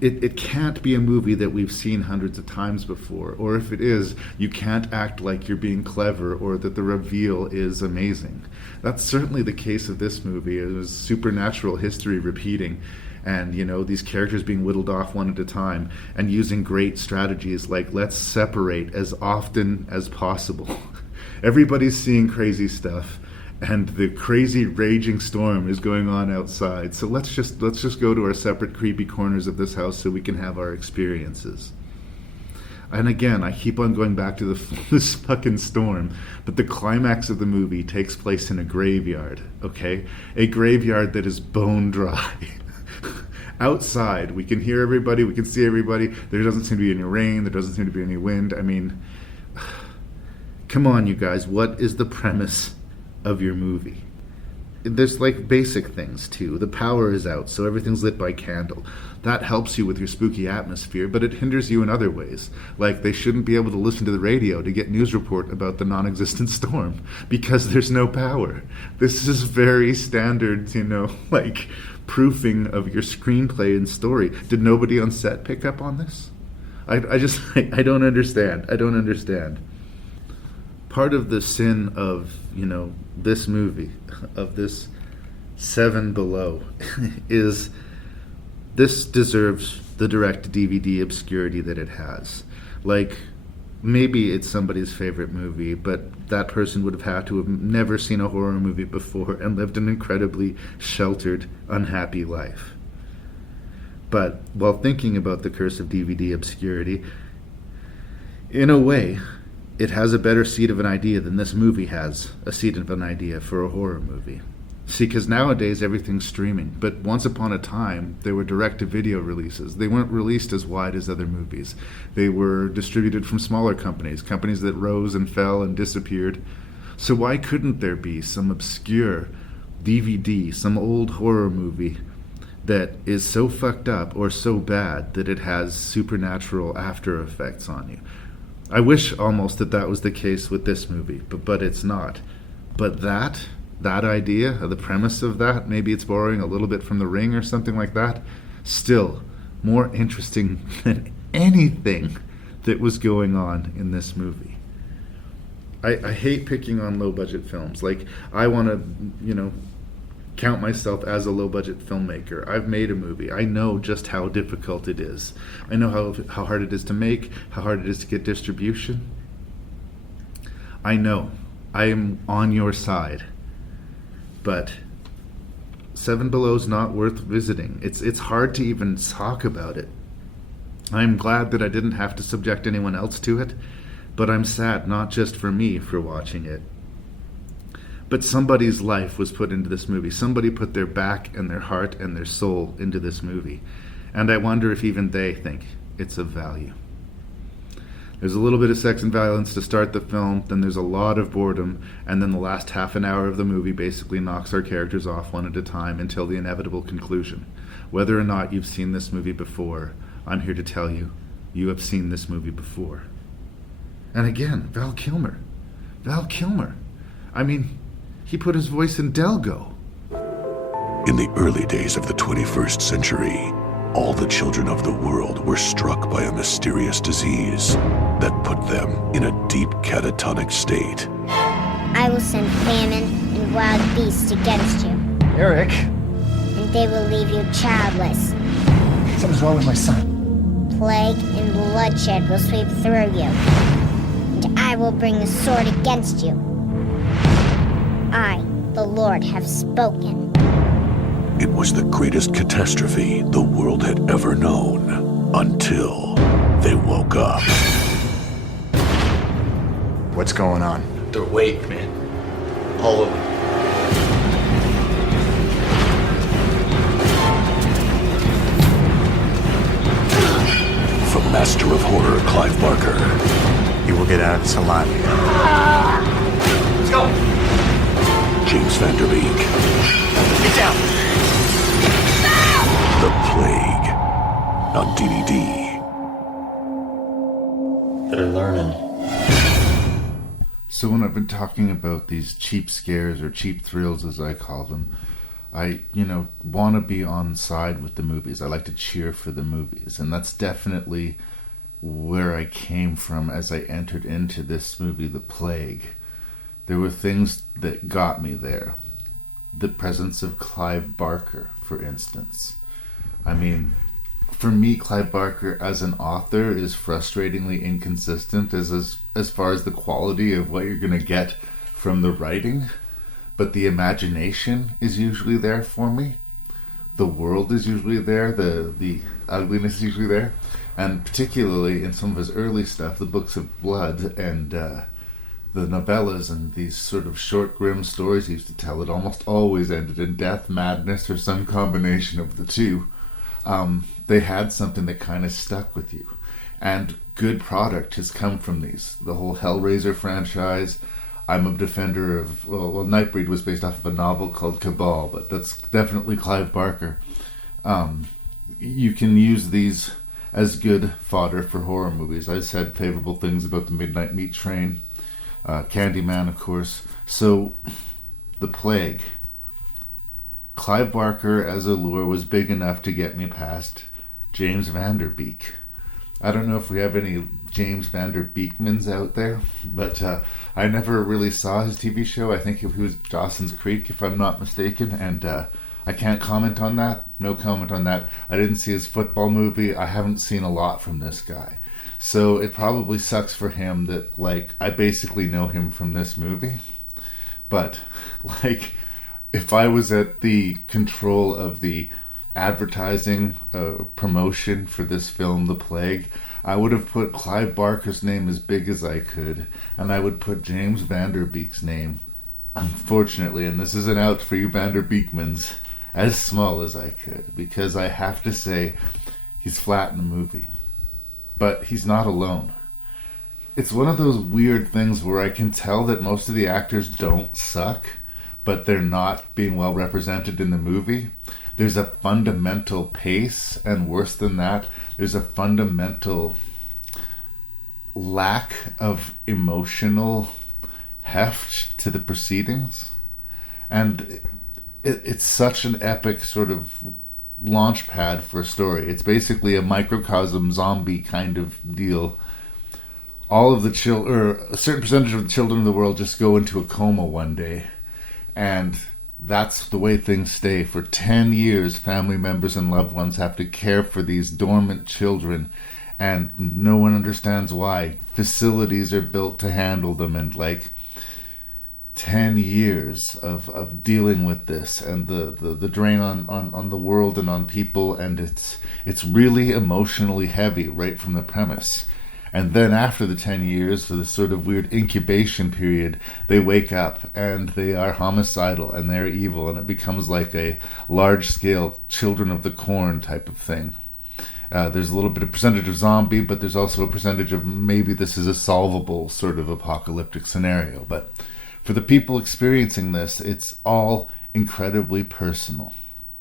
it can't be a movie that we've seen hundreds of times before. Or if it is, you can't act like you're being clever or that the reveal is amazing. That's certainly the case of this movie. It was supernatural history repeating. And, these characters being whittled off one at a time and using great strategies like let's separate as often as possible. Everybody's seeing crazy stuff and the crazy raging storm is going on outside. So let's just go to our separate creepy corners of this house so we can have our experiences. And again, I keep on going back to this fucking storm, but the climax of the movie takes place in a graveyard, okay? A graveyard that is bone dry. Outside, we can hear everybody, we can see everybody. There doesn't seem to be any rain, there doesn't seem to be any wind. I mean, come on, you guys, what is the premise of your movie? There's basic things too. The power is out, so everything's lit by candle. That helps you with your spooky atmosphere, but it hinders you in other ways. Like they shouldn't be able to listen to the radio to get news report about the non-existent storm because there's no power. This is very standard, proofing of your screenplay and story. Did nobody on set pick up on this? I don't understand. I don't understand. Part of the sin of, this movie, of this 7 Below, is this deserves the direct DVD obscurity that it has. Maybe it's somebody's favorite movie, but that person would have had to have never seen a horror movie before and lived an incredibly sheltered, unhappy life. But while thinking about the curse of DVD obscurity, in a way, it has a better seed of an idea than this movie has a seed of an idea for a horror movie. See, because nowadays everything's streaming, but once upon a time, they were direct-to-video releases. They weren't released as wide as other movies. They were distributed from smaller companies that rose and fell and disappeared. So why couldn't there be some obscure DVD, some old horror movie that is so fucked up or so bad that it has supernatural after effects on you? I wish almost that was the case with this movie, but it's not. But that idea, the premise of that, maybe it's borrowing a little bit from The Ring or something like that, still more interesting than anything that was going on in this movie. I hate picking on low-budget films. Like, I want to, count myself as a low-budget filmmaker. I've made a movie. I know just how difficult it is. I know how hard it is to make, how hard it is to get distribution. I know. I am on your side. But Seven Below's not worth visiting. It's hard to even talk about it. I'm glad that I didn't have to subject anyone else to it, but I'm sad not just for me for watching it. But somebody's life was put into this movie. Somebody put their back and their heart and their soul into this movie. And I wonder if even they think it's of value. There's a little bit of sex and violence to start the film, then there's a lot of boredom, and then the last half an hour of the movie basically knocks our characters off one at a time until the inevitable conclusion. Whether or not you've seen this movie before, I'm here to tell you, you have seen this movie before. And again, Val Kilmer. I mean, he put his voice in Delgo. In the early days of the 21st century, all the children of the world were struck by a mysterious disease that put them in a deep catatonic state. I will send famine and wild beasts against you. Eric! And they will leave you childless. Something's wrong with my son. Plague and bloodshed will sweep through you. And I will bring the sword against you. I, the Lord, have spoken. It was the greatest catastrophe the world had ever known, until they woke up. What's going on? They're awake, man. All of them. From Master of Horror Clive Barker. You will get out of this alive. Let's go! James Van Der Beek. Get down! The Plague on DVD. They're learning. So when I've been talking about these cheap scares or cheap thrills as I call them, I, want to be on side with the movies. I like to cheer for the movies. And that's definitely where I came from as I entered into this movie, The Plague. There were things that got me there. The presence of Clive Barker, for instance. I mean, for me, Clive Barker as an author is frustratingly inconsistent as far as the quality of what you're going to get from the writing, but the imagination is usually there for me. The world is usually there, the ugliness is usually there, and particularly in some of his early stuff, the books of blood and the novellas and these sort of short, grim stories he used to tell, it almost always ended in death, madness, or some combination of the two. They had something that kind of stuck with you. And good product has come from these. The whole Hellraiser franchise. I'm a defender of... Well, Nightbreed was based off of a novel called Cabal, but that's definitely Clive Barker. You can use these as good fodder for horror movies. I've said favorable things about the Midnight Meat Train. Candyman, of course. So, The Plague. Clive Barker as a lure was big enough to get me past James Van Der Beek. I don't know if we have any James Van Der Beekmans out there, but I never really saw his TV show. I think he was Dawson's Creek, if I'm not mistaken, and I can't comment on that. No comment on that. I didn't see his football movie. I haven't seen a lot from this guy. So it probably sucks for him that, I basically know him from this movie. But, if I was at the control of the advertising promotion for this film, The Plague, I would have put Clive Barker's name as big as I could, and I would put James Van Der Beek's name, unfortunately, and this isn't out for you Van Der Beekmans, as small as I could, because I have to say he's flat in the movie. But he's not alone. It's one of those weird things where I can tell that most of the actors don't suck, but they're not being well represented in the movie. There's a fundamental pace, and worse than that, there's a fundamental lack of emotional heft to the proceedings. And it's such an epic sort of launch pad for a story. It's basically a microcosm zombie kind of deal. All of the a certain percentage of the children of the world just go into a coma one day, and that's the way things stay. For 10 years, family members and loved ones have to care for these dormant children, and no one understands why. Facilities are built to handle them, and 10 years of dealing with this, and the drain on the world and on people, and it's really emotionally heavy right from the premise. And then after the 10 years, for this sort of weird incubation period, they wake up and they are homicidal and they're evil, and it becomes like a large-scale Children of the Corn type of thing. There's a little bit of percentage of zombie, but there's also a percentage of maybe this is a solvable sort of apocalyptic scenario. But for the people experiencing this, it's all incredibly personal.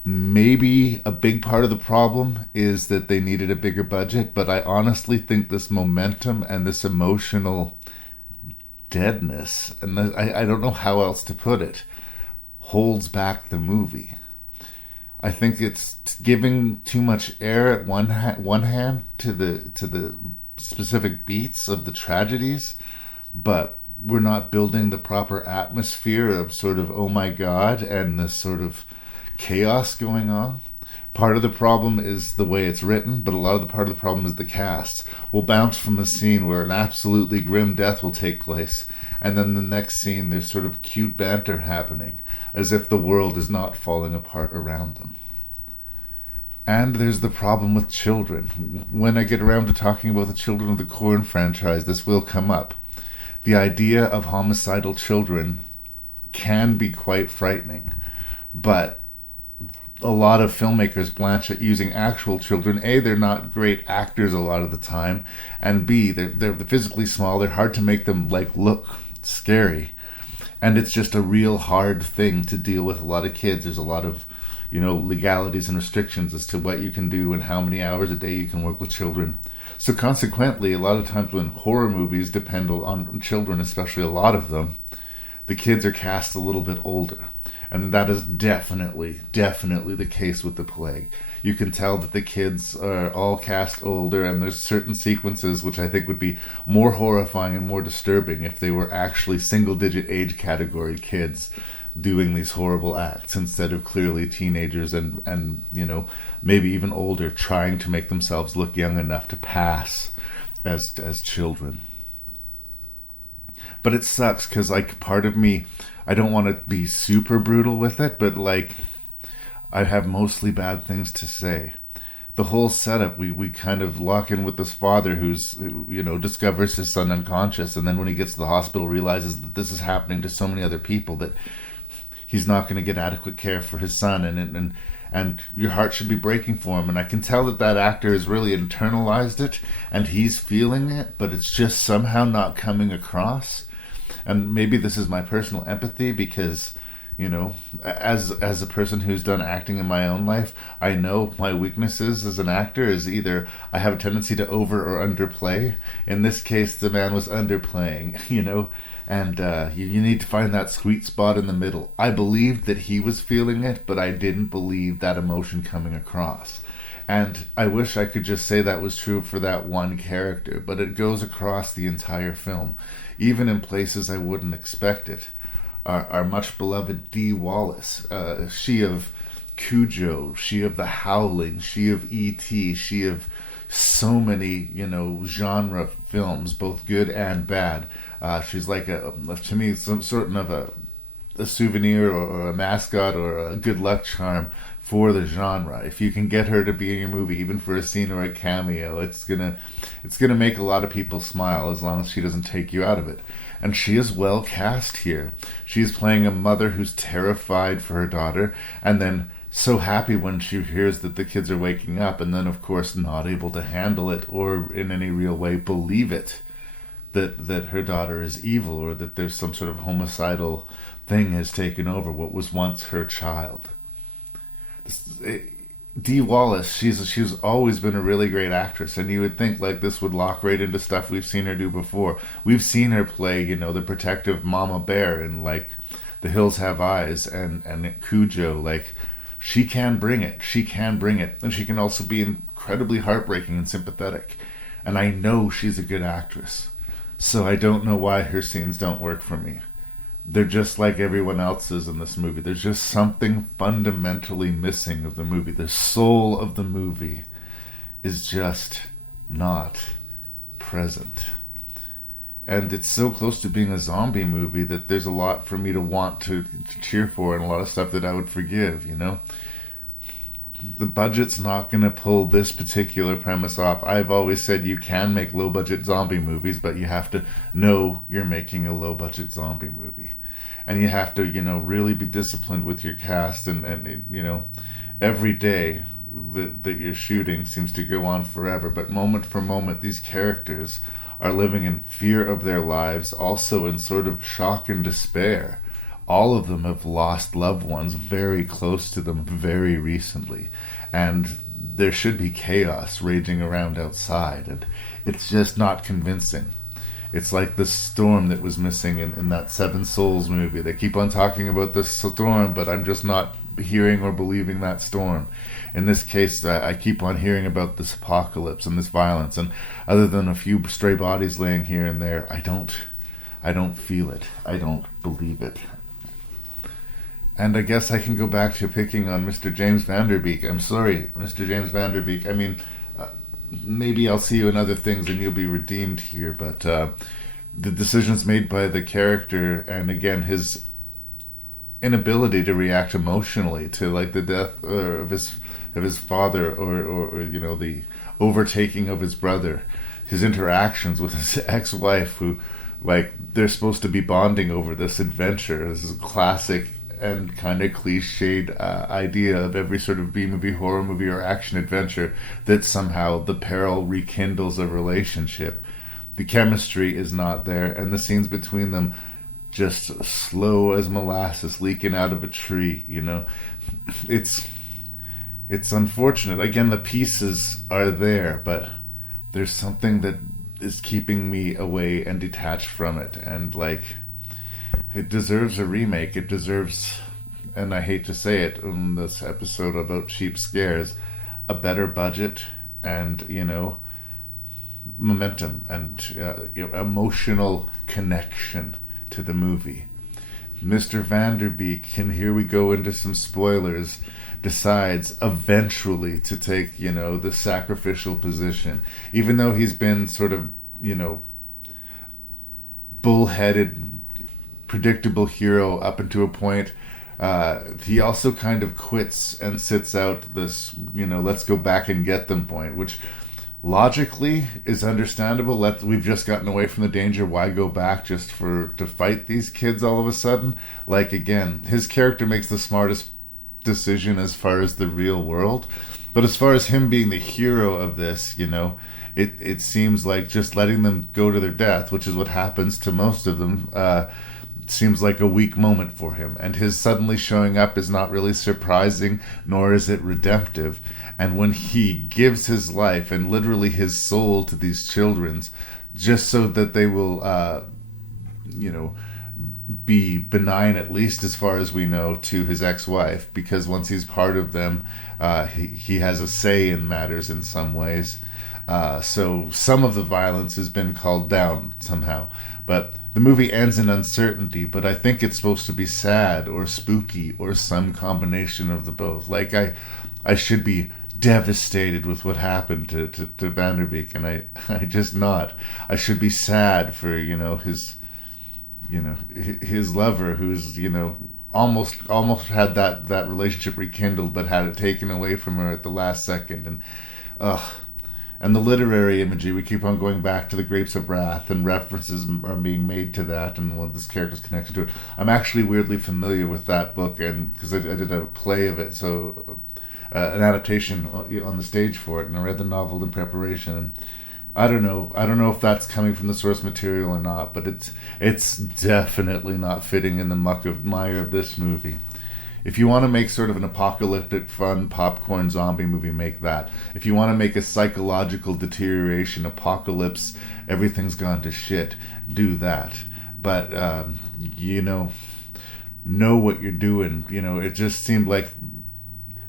Maybe a big part of the problem is that they needed a bigger budget, but I honestly think this momentum and this emotional deadness, and I don't know how else to put it, holds back the movie. I think it's giving too much air at one hand to the specific beats of the tragedies, but we're not building the proper atmosphere of sort of, oh my god, and this sort of chaos going on. Part of the problem is the way it's written, but a lot of the part of the problem is the cast. We'll bounce from a scene where an absolutely grim death will take place, and then the next scene there's sort of cute banter happening, as if the world is not falling apart around them. And there's the problem with children. When I get around to talking about the Children of the Corn franchise, this will come up. The idea of homicidal children can be quite frightening, but a lot of filmmakers blanch at using actual children. A, they're not great actors a lot of the time, and B, they're physically small. They're hard to make them look scary, and it's just a real hard thing to deal with a lot of kids. There's a lot of legalities and restrictions as to what you can do and how many hours a day you can work with children. So consequently, a lot of times when horror movies depend on children, especially a lot of them, the kids are cast a little bit older. And that is definitely the case with The Plague. You can tell that the kids are all cast older, and there's certain sequences which I think would be more horrifying and more disturbing if they were actually single-digit age category kids doing these horrible acts instead of clearly teenagers and maybe even older trying to make themselves look young enough to pass as children. But it sucks because part of me, I don't want to be super brutal with it, but I have mostly bad things to say. The whole setup, we kind of lock in with this father who discovers his son unconscious, and then when he gets to the hospital realizes that this is happening to so many other people that he's not going to get adequate care for his son, and your heart should be breaking for him. And I can tell that actor has really internalized it, and he's feeling it, but it's just somehow not coming across. And maybe this is my personal empathy because, as a person who's done acting in my own life, I know my weaknesses as an actor is either I have a tendency to over or underplay. In this case, the man was underplaying, and you need to find that sweet spot in the middle. I believed that he was feeling it, but I didn't believe that emotion coming across. And I wish I could just say that was true for that one character, but it goes across the entire film, even in places I wouldn't expect it. Our much beloved Dee Wallace, she of Cujo, she of The Howling, she of E.T., she of so many, genre films, both good and bad. She's to me, some sort of a souvenir or a mascot or a good luck charm for the genre. If you can get her to be in your movie, even for a scene or a cameo, it's gonna make a lot of people smile, as long as she doesn't take you out of it. And she is well cast here. She's playing a mother who's terrified for her daughter, and then so happy when she hears that the kids are waking up, and then of course not able to handle it or in any real way believe it, that her daughter is evil, or that there's some sort of homicidal thing has taken over what was once her child. Dee Wallace, she's always been a really great actress, and you would think like this would lock right into stuff we've seen her do before. We've seen her play, the protective mama bear in like The Hills Have Eyes and Cujo. Like, she can bring it. She can bring it, and she can also be incredibly heartbreaking and sympathetic. And I know she's a good actress, so I don't know why her scenes don't work for me. They're just like everyone else's in this movie. There's just something fundamentally missing of the movie. The soul of the movie is just not present. And it's so close to being a zombie movie that there's a lot for me to want to cheer for, and a lot of stuff that I would forgive, The budget's not going to pull this particular premise off. I've always said you can make low-budget zombie movies, but you have to know you're making a low-budget zombie movie. And you have to, really be disciplined with your cast. And every day that you're shooting seems to go on forever. But moment for moment, these characters are living in fear of their lives, also in sort of shock and despair. All of them have lost loved ones very close to them very recently, and there should be chaos raging around outside, and it's just not convincing. It's like the storm that was missing in that Seven Souls movie. They keep on talking about this storm, but I'm just not hearing or believing that storm. In this case, I keep on hearing about this apocalypse and this violence, and other than a few stray bodies laying here and there, I don't feel it. I don't believe it. And I guess I can go back to picking on Mr. James Van Der Beek. I'm sorry, Mr. James Van Der Beek. I mean, maybe I'll see you in other things and you'll be redeemed here, but the decisions made by the character, and again, his inability to react emotionally to like the death of his father, or the overtaking of his brother, his interactions with his ex-wife, who, like, they're supposed to be bonding over this adventure. This is a classic and kind of cliched idea of every sort of B-movie, horror movie, or action adventure, that somehow the peril rekindles a relationship. The chemistry is not there, and the scenes between them just slow as molasses leaking out of a tree. It's unfortunate. Again, the pieces are there, but there's something that is keeping me away and detached from it, and like, it deserves a remake. It deserves, and I hate to say it in this episode about cheap scares, a better budget and, momentum and emotional connection to the movie. Mr. Van Der Beek, and here we go into some spoilers, decides eventually to take, the sacrificial position. Even though he's been sort of, bullheaded, predictable hero up until a point, he also kind of quits and sits out this, let's go back and get them point, which logically is understandable. We've just gotten away from the danger. Why go back just to fight these kids all of a sudden? Like, again, his character makes the smartest decision as far as the real world, but as far as him being the hero of this, it seems like just letting them go to their death, which is what happens to most of them, seems like a weak moment for him, and his suddenly showing up is not really surprising, nor is it redemptive. And when he gives his life and literally his soul to these children, just so that they will be benign, at least as far as we know, to his ex-wife, because once he's part of them, he has a say in matters in some ways. So some of the violence has been called down somehow, but the movie ends in uncertainty, but I think it's supposed to be sad or spooky or some combination of the both. Like, I should be devastated with what happened to Van Der Beek, and I just not. I should be sad for, his his lover, who's, almost had that relationship rekindled, but had it taken away from her at the last second. And the literary imagery, we keep on going back to the Grapes of Wrath, and references are being made to that, and this character's connection to it. I'm actually weirdly familiar with that book, and because I did a play of it, so an adaptation on the stage for it, and I read the novel in preparation. And I don't know if that's coming from the source material or not, but it's definitely not fitting in the muck of mire of this movie. If you want to make sort of an apocalyptic, fun, popcorn zombie movie, make that. If you want to make a psychological deterioration, apocalypse, everything's gone to shit, do that. But, know what you're doing. It just seemed like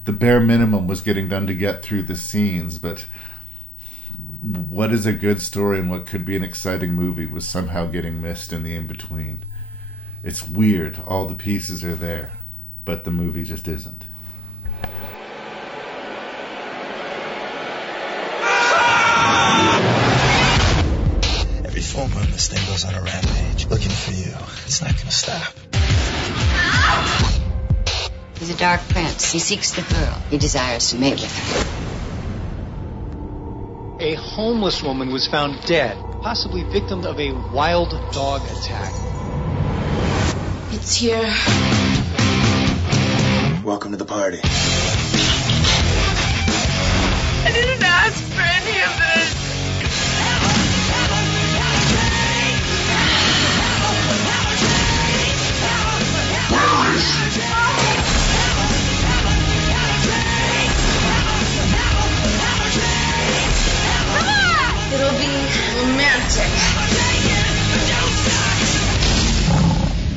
the bare minimum was getting done to get through the scenes, but what is a good story and what could be an exciting movie was somehow getting missed in the in-between. It's weird. All the pieces are there, but the movie just isn't. Every full moon, this thing goes on a rampage, looking for you. It's not gonna stop. He's a dark prince. He seeks the girl. He desires to mate with her. A homeless woman was found dead, possibly victim of a wild dog attack. It's here. Welcome to the party. I didn't ask for any of this. Where is she? It'll be romantic.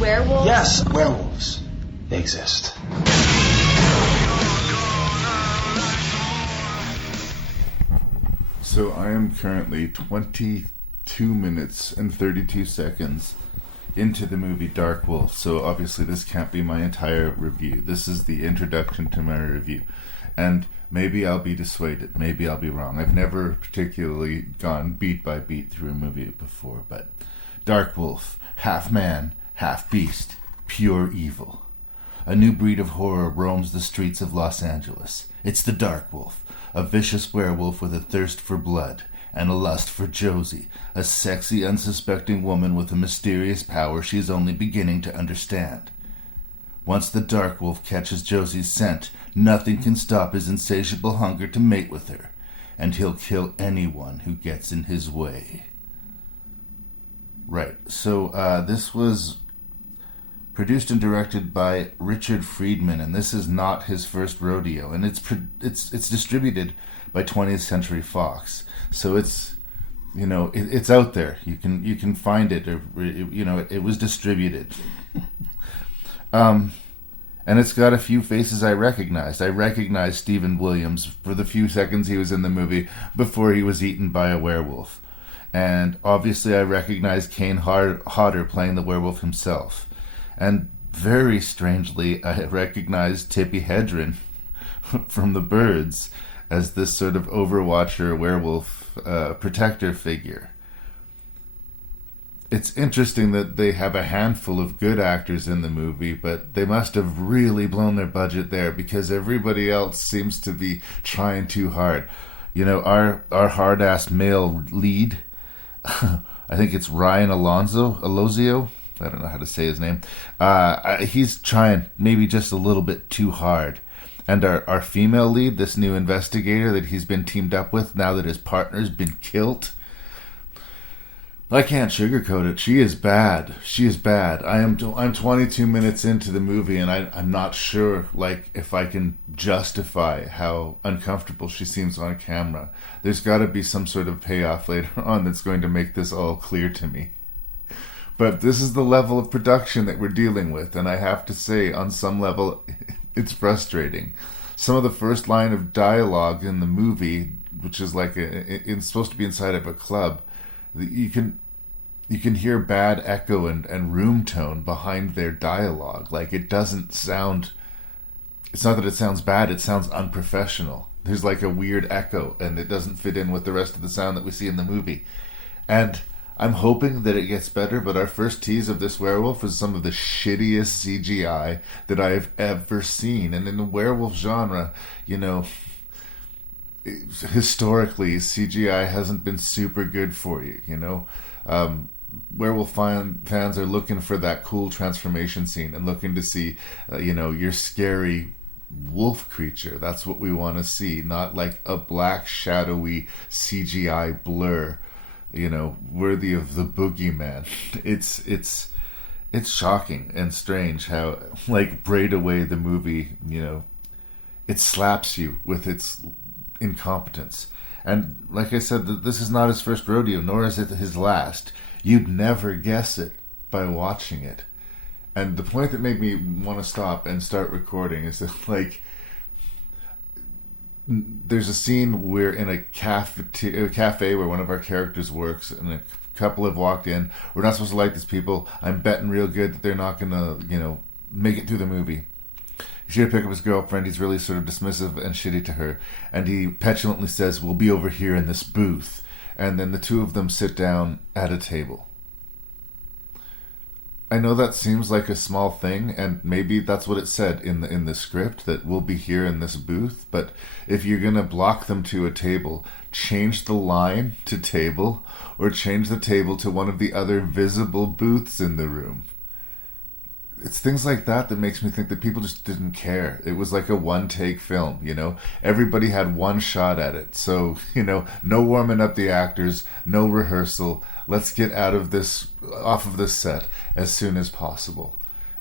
Werewolves? Yes, werewolves. They exist. So I am currently 22 minutes and 32 seconds into the movie Darkwolf, so obviously this can't be my entire review. This is the introduction to my review. And maybe I'll be dissuaded. Maybe I'll be wrong. I've never particularly gone beat by beat through a movie before, but Darkwolf, half man, half beast, pure evil. A new breed of horror roams the streets of Los Angeles. It's the Darkwolf, a vicious werewolf with a thirst for blood and a lust for Josie, a sexy, unsuspecting woman with a mysterious power she's only beginning to understand. Once the Darkwolf catches Josie's scent, nothing can stop his insatiable hunger to mate with her, and he'll kill anyone who gets in his way. Right, so this was produced and directed by Richard Friedman, and this is not his first rodeo, and it's distributed by 20th Century Fox, so it's it's out there. You can find it, or it was distributed. And it's got a few faces I recognized. I recognized Stephen Williams for the few seconds he was in the movie before he was eaten by a werewolf. And obviously I recognized Kane Hodder playing the werewolf himself. And very strangely, I recognized Tippi Hedren from The Birds as this sort of overwatcher werewolf protector figure. It's interesting that they have a handful of good actors in the movie, but they must have really blown their budget there because everybody else seems to be trying too hard. Our hard-ass male lead, I think it's Ryan Alozio. I don't know how to say his name. He's trying maybe just a little bit too hard. And our female lead, this new investigator that he's been teamed up with now that his partner's been killed, I can't sugarcoat it. She is bad. She is bad. I'm 22 minutes into the movie, and I'm not sure if I can justify how uncomfortable she seems on camera. There's got to be some sort of payoff later on that's going to make this all clear to me. But this is the level of production that we're dealing with, and I have to say, on some level, it's frustrating. Some of the first line of dialogue in the movie, which is it's supposed to be inside of a club, you can hear bad echo and room tone behind their dialogue. It doesn't sound... It's not that it sounds bad, it sounds unprofessional. There's a weird echo, and it doesn't fit in with the rest of the sound that we see in the movie. And I'm hoping that it gets better, but our first tease of this werewolf is some of the shittiest CGI that I have ever seen. And in the werewolf genre, you know, historically, CGI hasn't been super good for you, you know? Werewolf fans are looking for that cool transformation scene and looking to see, you know, your scary wolf creature. That's what we want to see, not like a black, shadowy CGI blur, you know, worthy of the boogeyman. It's shocking and strange how, like, Braid Away the movie, you know, it slaps you with its incompetence. And like I said, this is not his first rodeo, nor is it his last. You'd never guess it by watching it. And the point that made me want to stop and start recording is that, like, there's a scene where in a cafe where one of our characters works, and a couple have walked in. We're not supposed to like these people. I'm betting real good that they're not going to, you know, make it through the movie. He's here to pick up his girlfriend. He's really sort of dismissive and shitty to her. And he petulantly says, "We'll be over here in this booth." And then the two of them sit down at a table. I know that seems like a small thing, and maybe that's what it said in the script, that we'll be here in this booth, but if you're going to block them to a table, change the line to table, or change the table to one of the other visible booths in the room. It's things like that that makes me think that people just didn't care. It was like a one-take film, you know? Everybody had one shot at it. So, you know, no warming up the actors, no rehearsal. Let's get off of this set as soon as possible.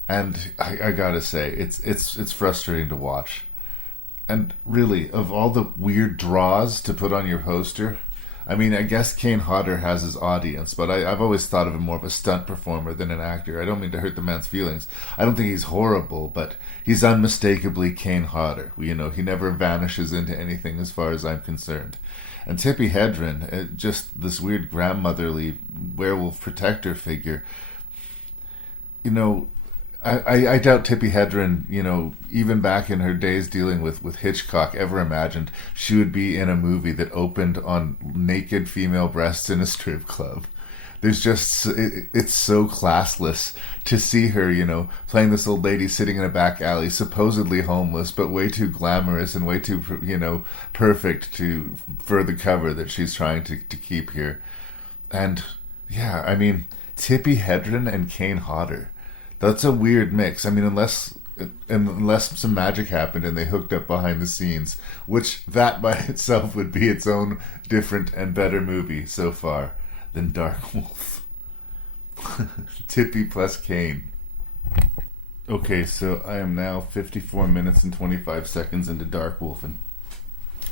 And I gotta say, it's frustrating to watch. And really, of all the weird draws to put on your poster, I mean, I guess Kane Hodder has his audience, but I've always thought of him more of a stunt performer than an actor. I don't mean to hurt the man's feelings. I don't think he's horrible, but he's unmistakably Kane Hodder. You know, he never vanishes into anything as far as I'm concerned. And Tippi Hedren, just this weird grandmotherly werewolf protector figure. You know, I doubt Tippi Hedren, you know, even back in her days dealing with Hitchcock, ever imagined she would be in a movie that opened on naked female breasts in a strip club. There's just, it's so classless to see her, you know, playing this old lady sitting in a back alley, supposedly homeless, but way too glamorous and way too, you know, perfect for the cover that she's trying to keep here. And, yeah, I mean, Tippi Hedren and Kane Hodder. That's a weird mix. I mean, unless some magic happened and they hooked up behind the scenes, which that by itself would be its own different and better movie so far than Darkwolf. Tippi plus Kane. Okay, so I am now 54 minutes and 25 seconds into Darkwolf, and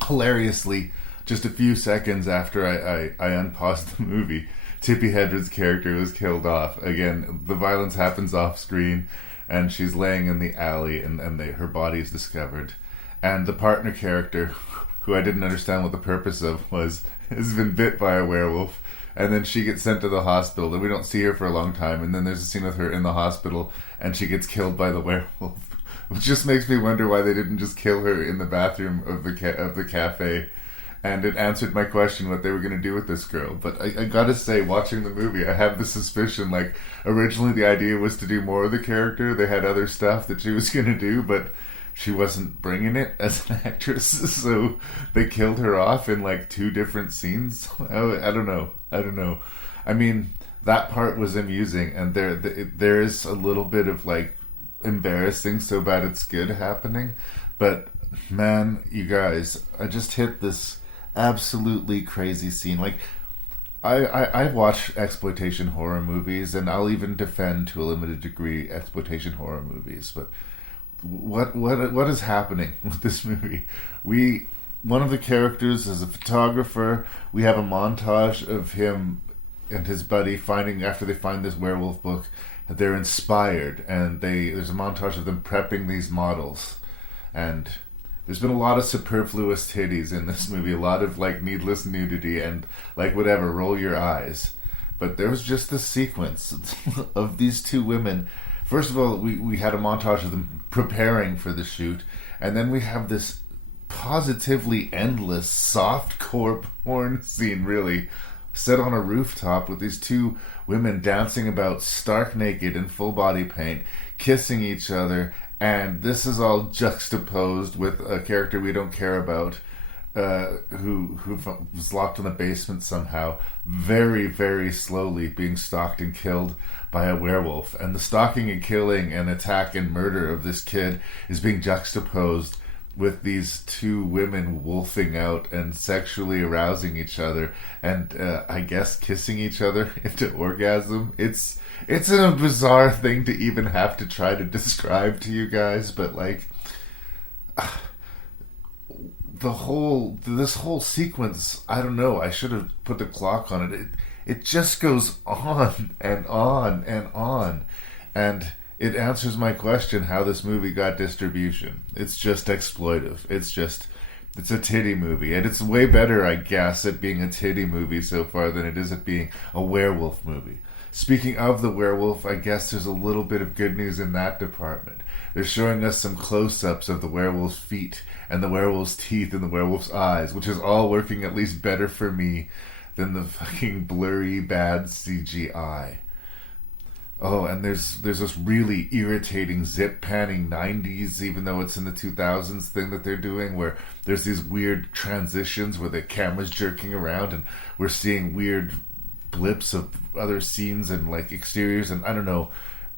hilariously, just a few seconds after I unpaused the movie, Tippi Hedren's character was killed off. Again, the violence happens off screen, and she's laying in the alley, and her body is discovered. And the partner character, who I didn't understand what the purpose of was, has been bit by a werewolf, and then she gets sent to the hospital, and we don't see her for a long time, and then there's a scene with her in the hospital, and she gets killed by the werewolf, which just makes me wonder why they didn't just kill her in the bathroom of the cafe. And it answered my question what they were going to do with this girl. But I gotta say, watching the movie, I have the suspicion, like, originally the idea was to do more of the character. They had other stuff that she was going to do, but she wasn't bringing it as an actress. So they killed her off in, like, 2 different scenes. I don't know. I mean, that part was amusing, and there is a little bit of, like, embarrassing, so bad it's good happening. But, man, you guys, I just hit this absolutely crazy scene. Like, I watch exploitation horror movies, and I'll even defend to a limited degree exploitation horror movies, but what is happening with this movie? One of the characters is a photographer. We have a montage of him and his buddy after they find this werewolf book, they're inspired, and there's a montage of them prepping these models, and there's been a lot of superfluous titties in this movie, a lot of, like, needless nudity and, like, whatever, roll your eyes. But there was just this sequence of these 2 women. First of all, we had a montage of them preparing for the shoot, and then we have this positively endless softcore porn scene, really, set on a rooftop with these two women dancing about stark naked in full body paint, kissing each other, and this is all juxtaposed with a character we don't care about, who was locked in the basement somehow, very, very slowly being stalked and killed by a werewolf. And the stalking and killing and attack and murder of this kid is being juxtaposed with these two women wolfing out and sexually arousing each other and I guess kissing each other into orgasm. It's a bizarre thing to even have to try to describe to you guys, but like this whole sequence, I don't know, I should have put the clock on it. It just goes on and on and on, and it answers my question how this movie got distribution. It's just exploitive. It's a titty movie, and it's way better, I guess, at being a titty movie so far than it is at being a werewolf movie. Speaking of the werewolf, I guess there's a little bit of good news in that department. They're showing us some close-ups of the werewolf's feet and the werewolf's teeth and the werewolf's eyes, which is all working at least better for me than the fucking blurry, bad CGI. Oh, and there's this really irritating zip-panning 90s, even though it's in the 2000s thing that they're doing, where there's these weird transitions where the camera's jerking around and we're seeing weird blips of other scenes and like exteriors, and I don't know.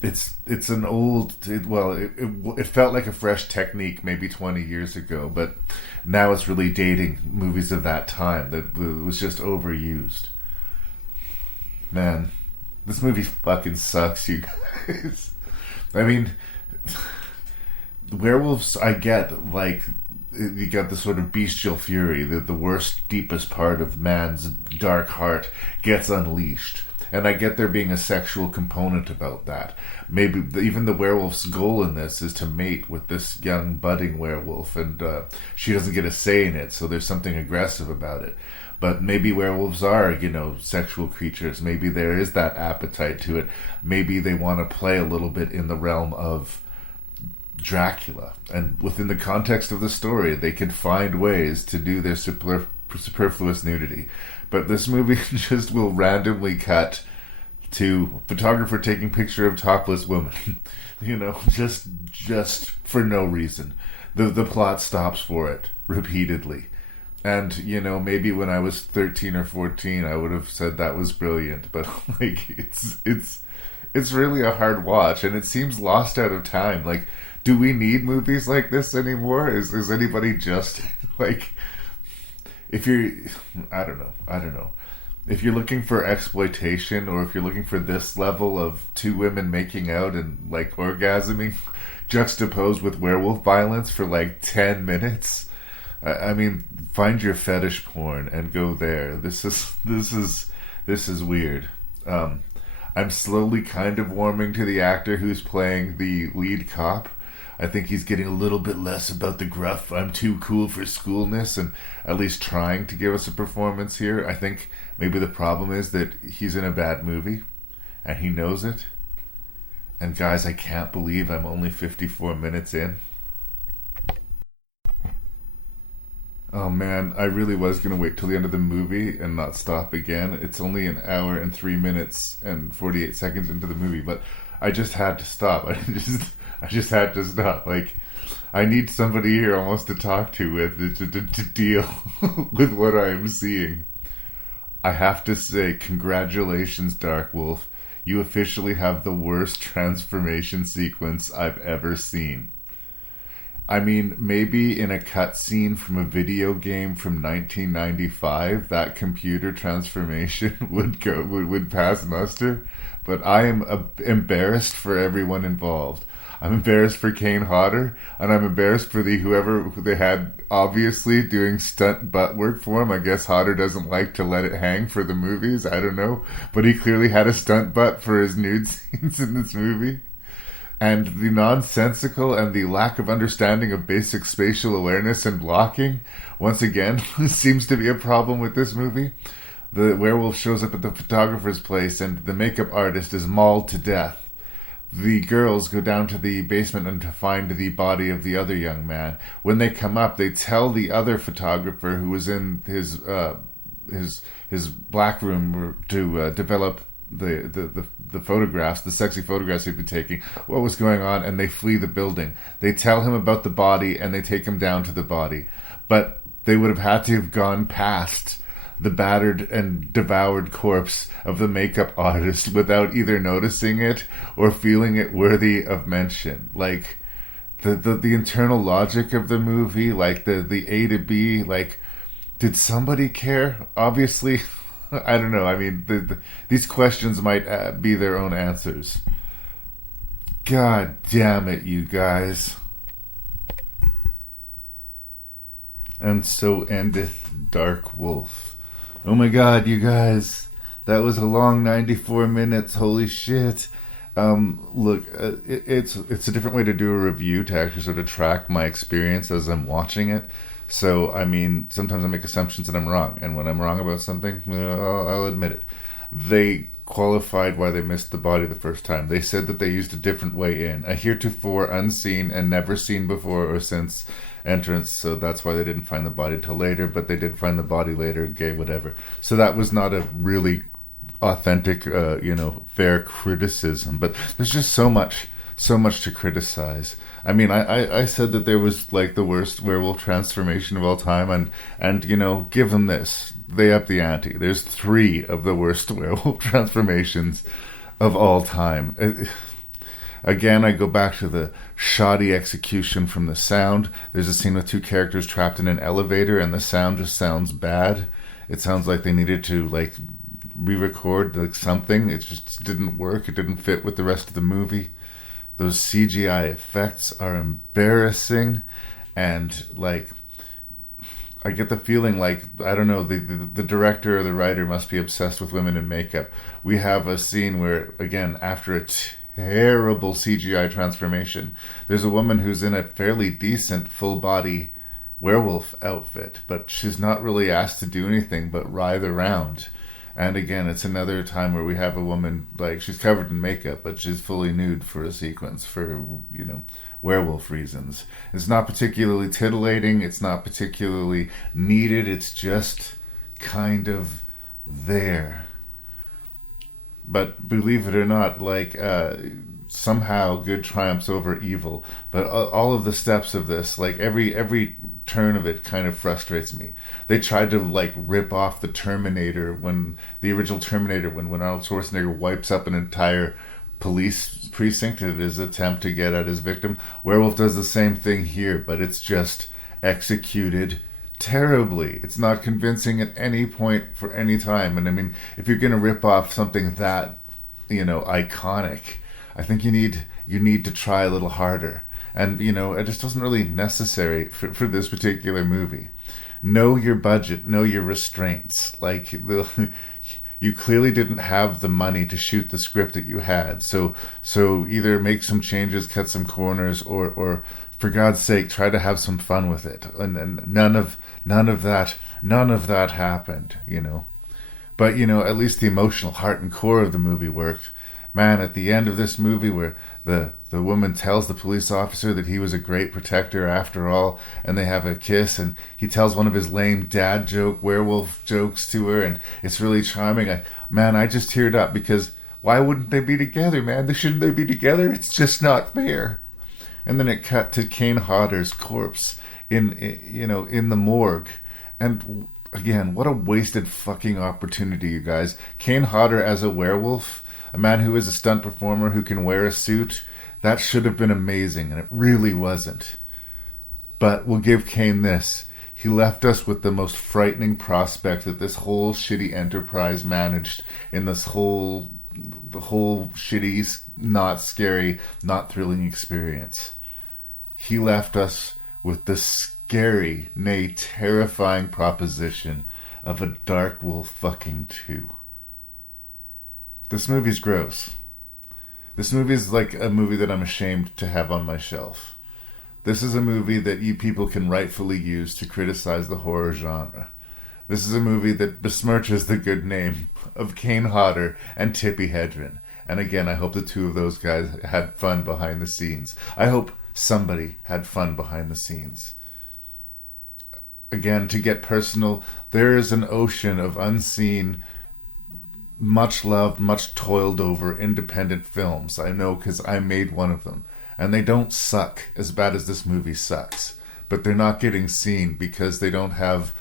It's an old... It felt like a fresh technique maybe 20 years ago, but now it's really dating movies of that time that was just overused. Man, this movie fucking sucks, you guys. I mean, werewolves, I get, like, you got the sort of bestial fury, the worst, deepest part of man's dark heart gets unleashed. And I get there being a sexual component about that. Maybe even the werewolf's goal in this is to mate with this young budding werewolf, and she doesn't get a say in it, so there's something aggressive about it. But maybe werewolves are, sexual creatures. Maybe there is that appetite to it. Maybe they want to play a little bit in the realm of Dracula. And within the context of the story, they can find ways to do their superfluous nudity. But this movie just will randomly cut to photographer taking picture of topless woman. Just for no reason. The plot stops for it repeatedly. And, maybe when I was 13 or 14, I would have said that was brilliant. But, like, it's really a hard watch, and it seems lost out of time. Like, do we need movies like this anymore? Is anybody just, like... If you're... I don't know. If you're looking for exploitation, or if you're looking for this level of two women making out and, like, orgasming, juxtaposed with werewolf violence for, like, 10 minutes... I mean, find your fetish porn and go there. This is weird. I'm slowly kind of warming to the actor who's playing the lead cop. I think he's getting a little bit less about the gruff, I'm too cool for schoolness, and at least trying to give us a performance here. I think maybe the problem is that he's in a bad movie, and he knows it. And guys, I can't believe I'm only 54 minutes in. Oh man, I really was going to wait till the end of the movie and not stop again. It's only an hour and 3 minutes and 48 seconds into the movie, but I just had to stop. I just had to stop. Like, I need somebody here almost to talk to with to deal with what I am seeing. I have to say, congratulations, Darkwolf. You officially have the worst transformation sequence I've ever seen. I mean, maybe in a cutscene from a video game from 1995, that computer transformation would pass muster. But I am embarrassed for everyone involved. I'm embarrassed for Kane Hodder, and I'm embarrassed for whoever they had obviously doing stunt butt work for him. I guess Hodder doesn't like to let it hang for the movies. I don't know, but he clearly had a stunt butt for his nude scenes in this movie. And the nonsensical and the lack of understanding of basic spatial awareness and blocking, once again, seems to be a problem with this movie. The werewolf shows up at the photographer's place and the makeup artist is mauled to death. The girls go down to the basement and to find the body of the other young man. When they come up, they tell the other photographer who was in his his black room to develop the photographs, the sexy photographs he'd been taking, what was going on, and they flee the building. They tell him about the body, and they take him down to the body. But they would have had to have gone past the battered and devoured corpse of the makeup artist without either noticing it or feeling it worthy of mention. Like, the internal logic of the movie, like the A to B, like, did somebody care? Obviously, I don't know. I mean, these questions might be their own answers. God damn it, you guys. And so endeth Darkwolf. Oh my god, you guys. That was a long 94 minutes. Holy shit. Look, it's a different way to do a review, to actually sort of track my experience as I'm watching it. So, I mean, sometimes I make assumptions and I'm wrong. And when I'm wrong about something, I'll admit it. They qualified why they missed the body the first time. They said that they used a different way in. A heretofore unseen and never seen before or since entrance. So that's why they didn't find the body till later. But they did find the body later, gay, whatever. So that was not a really authentic, fair criticism. But there's just so much to criticize. I mean, I said that there was like the worst werewolf transformation of all time, and give them this. They up the ante. There's 3 of the worst werewolf transformations of all time. Again, I go back to the shoddy execution from the sound. There's a scene with 2 characters trapped in an elevator, and the sound just sounds bad. It sounds like they needed to re-record something. It just didn't work. It didn't fit with the rest of the movie. Those CGI effects are embarrassing, and I get the feeling I don't know, the director or the writer must be obsessed with women in makeup. We have a scene where, again, after a terrible CGI transformation, there's a woman who's in a fairly decent full-body werewolf outfit, but she's not really asked to do anything but writhe around. And again, it's another time where we have a woman, she's covered in makeup, but she's fully nude for a sequence for, werewolf reasons. It's not particularly titillating. It's not particularly needed. It's just kind of there. But believe it or not, somehow good triumphs over evil. But all of the steps of this, every turn of it kind of frustrates me. They tried to rip off the Terminator, when the original Terminator, when Arnold Schwarzenegger wipes up an entire police precinct in his attempt to get at his victim. Werewolf does the same thing here, but it's just executed terribly. It's not convincing at any point for any time. And I mean, if you're going to rip off something that, iconic, I think you need to try a little harder. And, it just wasn't really necessary for this particular movie. Know your budget, know your restraints. You clearly didn't have the money to shoot the script that you had. So either make some changes, cut some corners, or for God's sake, try to have some fun with it. And none of that happened, But, at least the emotional heart and core of the movie worked. Man, at the end of this movie, where the woman tells the police officer that he was a great protector after all, and they have a kiss, and he tells one of his lame dad werewolf jokes to her, and it's really charming. I just teared up, because why wouldn't they be together, man? Shouldn't they be together? It's just not fair. And then it cut to Kane Hodder's corpse in the morgue, and again, what a wasted fucking opportunity, you guys. Kane Hodder as a werewolf, a man who is a stunt performer who can wear a suit, that should have been amazing, and it really wasn't. But we'll give Kane this. He left us with the most frightening prospect that this whole shitty enterprise managed in the whole shitty, not scary, not thrilling experience. He left us with the scary, nay, terrifying proposition of a Darkwolf fucking 2. This movie's gross. This movie is like a movie that I'm ashamed to have on my shelf. This is a movie that you people can rightfully use to criticize the horror genre. This is a movie that besmirches the good name of Kane Hodder and Tippi Hedren. And again, I hope the 2 of those guys had fun behind the scenes. I hope somebody had fun behind the scenes. again, to get personal, there is an ocean of unseen, much loved, much toiled over independent films. I know because I made one of them. And they don't suck as bad as this movie sucks. But they're not getting seen because they don't have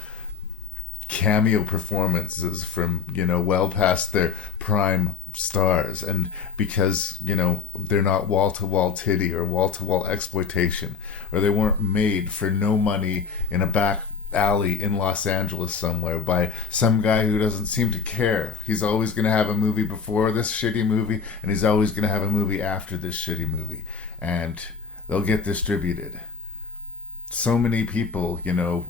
cameo performances from, well past their prime stars. And because, they're not wall-to-wall titty or wall-to-wall exploitation. Or they weren't made for no money in a back alley in Los Angeles somewhere by some guy who doesn't seem to care. He's always going to have a movie before this shitty movie, and he's always going to have a movie after this shitty movie. And they'll get distributed. So many people,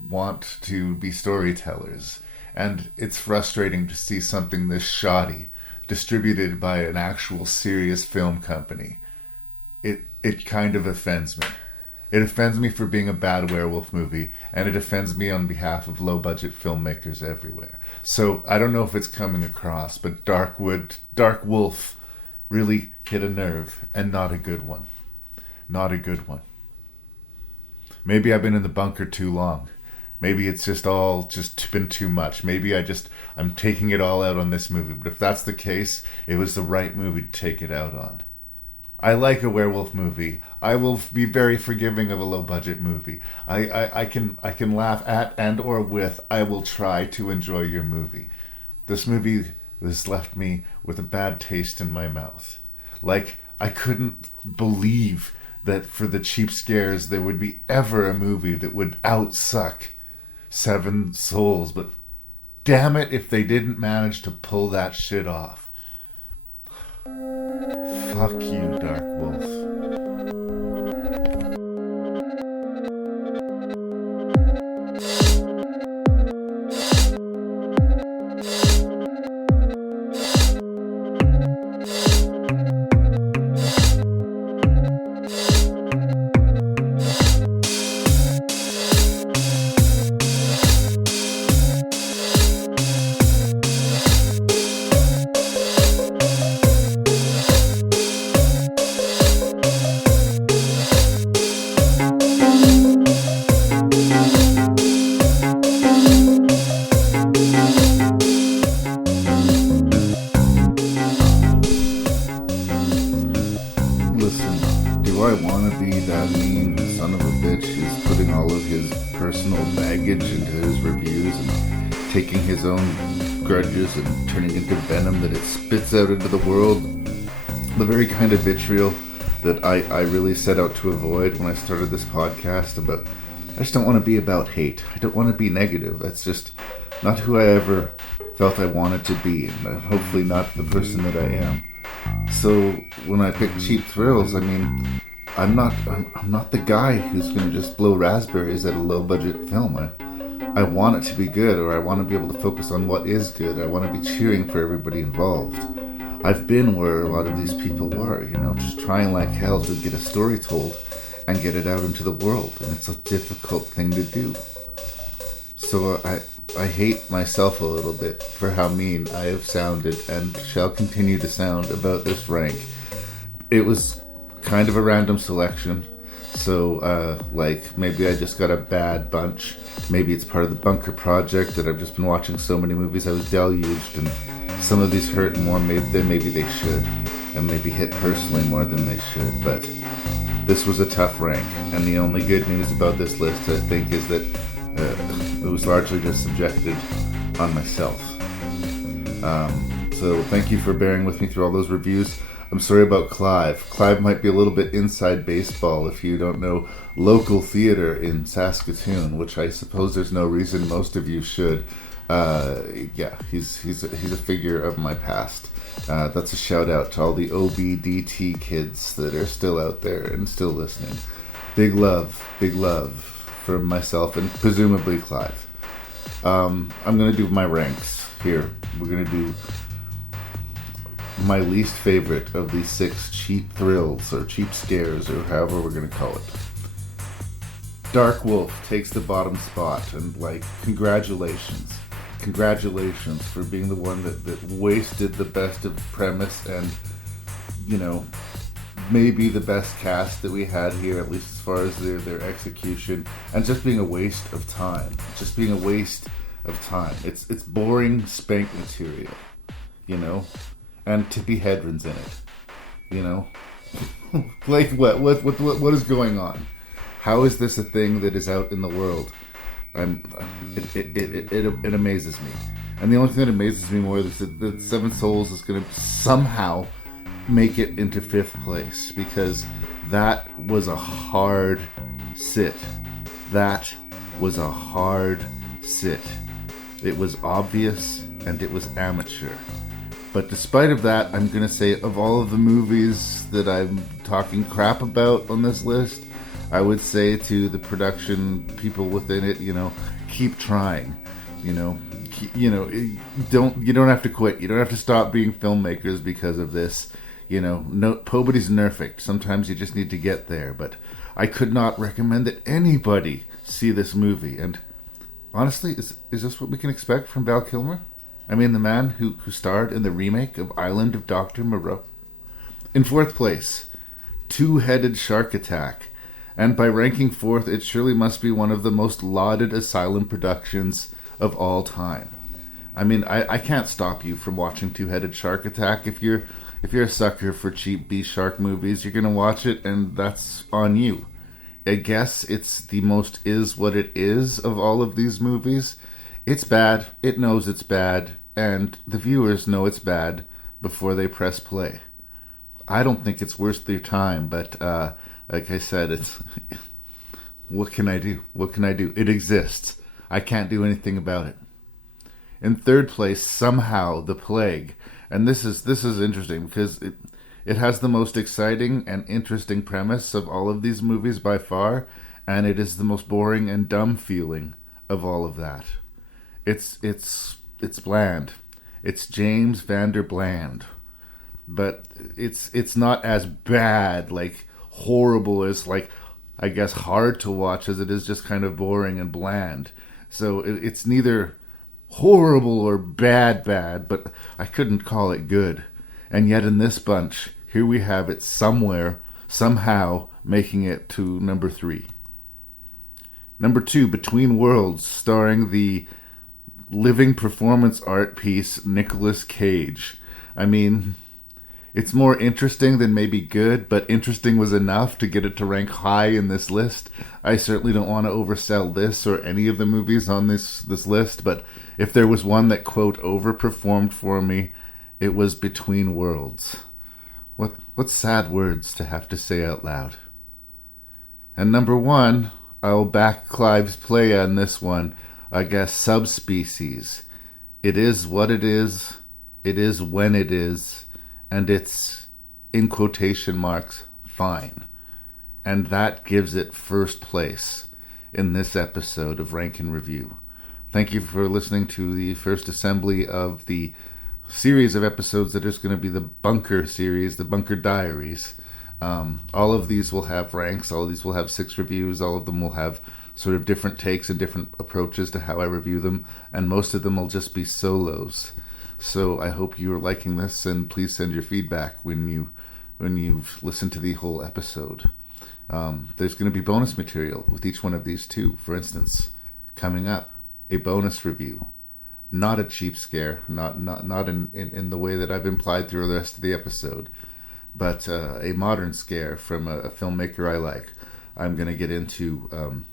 want to be storytellers. And it's frustrating to see something this shoddy distributed by an actual serious film company. It kind of offends me. It offends me for being a bad werewolf movie, and it offends me on behalf of low-budget filmmakers everywhere. So, I don't know if it's coming across, but Darkwolf really hit a nerve, and not a good one. Not a good one. Maybe I've been in the bunker too long. Maybe it's just been too much. Maybe I'm taking it all out on this movie. But if that's the case, it was the right movie to take it out on. I like a werewolf movie. I will be very forgiving of a low-budget movie. I can laugh at and or with. I will try to enjoy your movie. This movie has left me with a bad taste in my mouth. Like, I couldn't believe that for the cheap scares there would be ever a movie that would outsuck Seven Souls. But damn it if they didn't manage to pull that shit off. Fuck you, Darkwolf. And turning into venom that it spits out into the world. The very kind of vitriol that I really set out to avoid when I started this podcast. I just don't want to be about hate. I don't want to be negative. That's just not who I ever felt I wanted to be, and hopefully not the person that I am. So when I pick cheap thrills, I'm not the guy who's going to just blow raspberries at a low budget film. I want it to be good, or I want to be able to focus on what is good. I want to be cheering for everybody involved. I've been where a lot of these people were, just trying like hell to get a story told and get it out into the world, and it's a difficult thing to do. So I hate myself a little bit for how mean I have sounded and shall continue to sound about this rank. It was kind of a random selection. So, maybe I just got a bad bunch. Maybe it's part of the Bunker Project that I've just been watching so many movies I was deluged, and some of these hurt more than maybe they should, and maybe hit personally more than they should. But this was a tough rank, and the only good news about this list, I think, is that it was largely just subjected on myself. So thank you for bearing with me through all those reviews. I'm sorry about Clive. Clive might be a little bit inside baseball if you don't know local theater in Saskatoon, which I suppose there's no reason most of you should. He's a figure of my past. That's a shout out to all the OBDT kids that are still out there and still listening. Big love from myself and presumably Clive. I'm going to do my ranks here. We're going to do my least favorite of these 6 cheap thrills or cheap scares or however we're going to call it. Darkwolf takes the bottom spot, and congratulations for being the one that wasted the best of premise and maybe the best cast that we had here, at least as far as their execution, and just being a waste of time. Just being a waste of time. It's boring spank material, you know, and Tippi Hedren's in it, you know. Like what is going on? How is this a thing that is out in the world? It amazes me. And the only thing that amazes me more is that Seven Souls is going to somehow make it into 5th place, because that was a hard sit. That was a hard sit. It was obvious and it was amateur. But despite of that, I'm going to say of all of the movies that I'm talking crap about on this list, I would say to the production people within it, you know, keep trying. You know, you don't have to quit. You don't have to stop being filmmakers because of this. You know, nobody's perfect. Sometimes you just need to get there. But I could not recommend that anybody see this movie. And honestly, is this what we can expect from Val Kilmer? I mean, the man who starred in the remake of Island of Dr. Moreau. In 4th place, Two-Headed Shark Attack. And by ranking 4th, it surely must be one of the most lauded asylum productions of all time. I mean, I can't stop you from watching Two-Headed Shark Attack. If you're a sucker for cheap B-shark movies, you're going to watch it, and that's on you. I guess it's the most is what it is of all of these movies. It's bad, it knows it's bad, and the viewers know it's bad before they press play. I don't think it's worth their time, but like I said, it's what can I do? What can I do? It exists. I can't do anything about it. In 3rd place, somehow, The Plague. And this is interesting because it has the most exciting and interesting premise of all of these movies by far, and it is the most boring and dumb feeling of all of that. It's bland. It's James Vander Bland. But it's not as bad, like horrible as, like, I guess hard to watch as it is just kind of boring and bland. So it's neither horrible or bad, but I couldn't call it good. And yet in this bunch, here we have it somewhere, somehow making it to number 3. Number 2, Between Worlds, starring the living performance art piece Nicolas Cage. I mean, it's more interesting than maybe good, but interesting was enough to get it to rank high in this list. I certainly don't want to oversell this or any of the movies on this list, but if there was one that, quote, overperformed for me, it was Between Worlds. What sad words to have to say out loud. And number 1, I'll back Clive's play on this one. I guess Subspecies. It is what it is when it is, and it's, in quotation marks, fine. And that gives it 1st place in this episode of Rank and Review. Thank you for listening to the first assembly of the series of episodes that is going to be the Bunker series, the Bunker Diaries. All of these will have ranks, all of these will have 6 reviews, all of them will have sort of different takes and different approaches to how I review them, and most of them will just be solos. So I hope you're liking this, and please send your feedback when you've listened to the whole episode. There's going to be bonus material with each one of these too. For instance, coming up, a bonus review. Not a cheap scare, not in the way that I've implied through the rest of the episode, but a modern scare from a filmmaker I like. I'm going to get into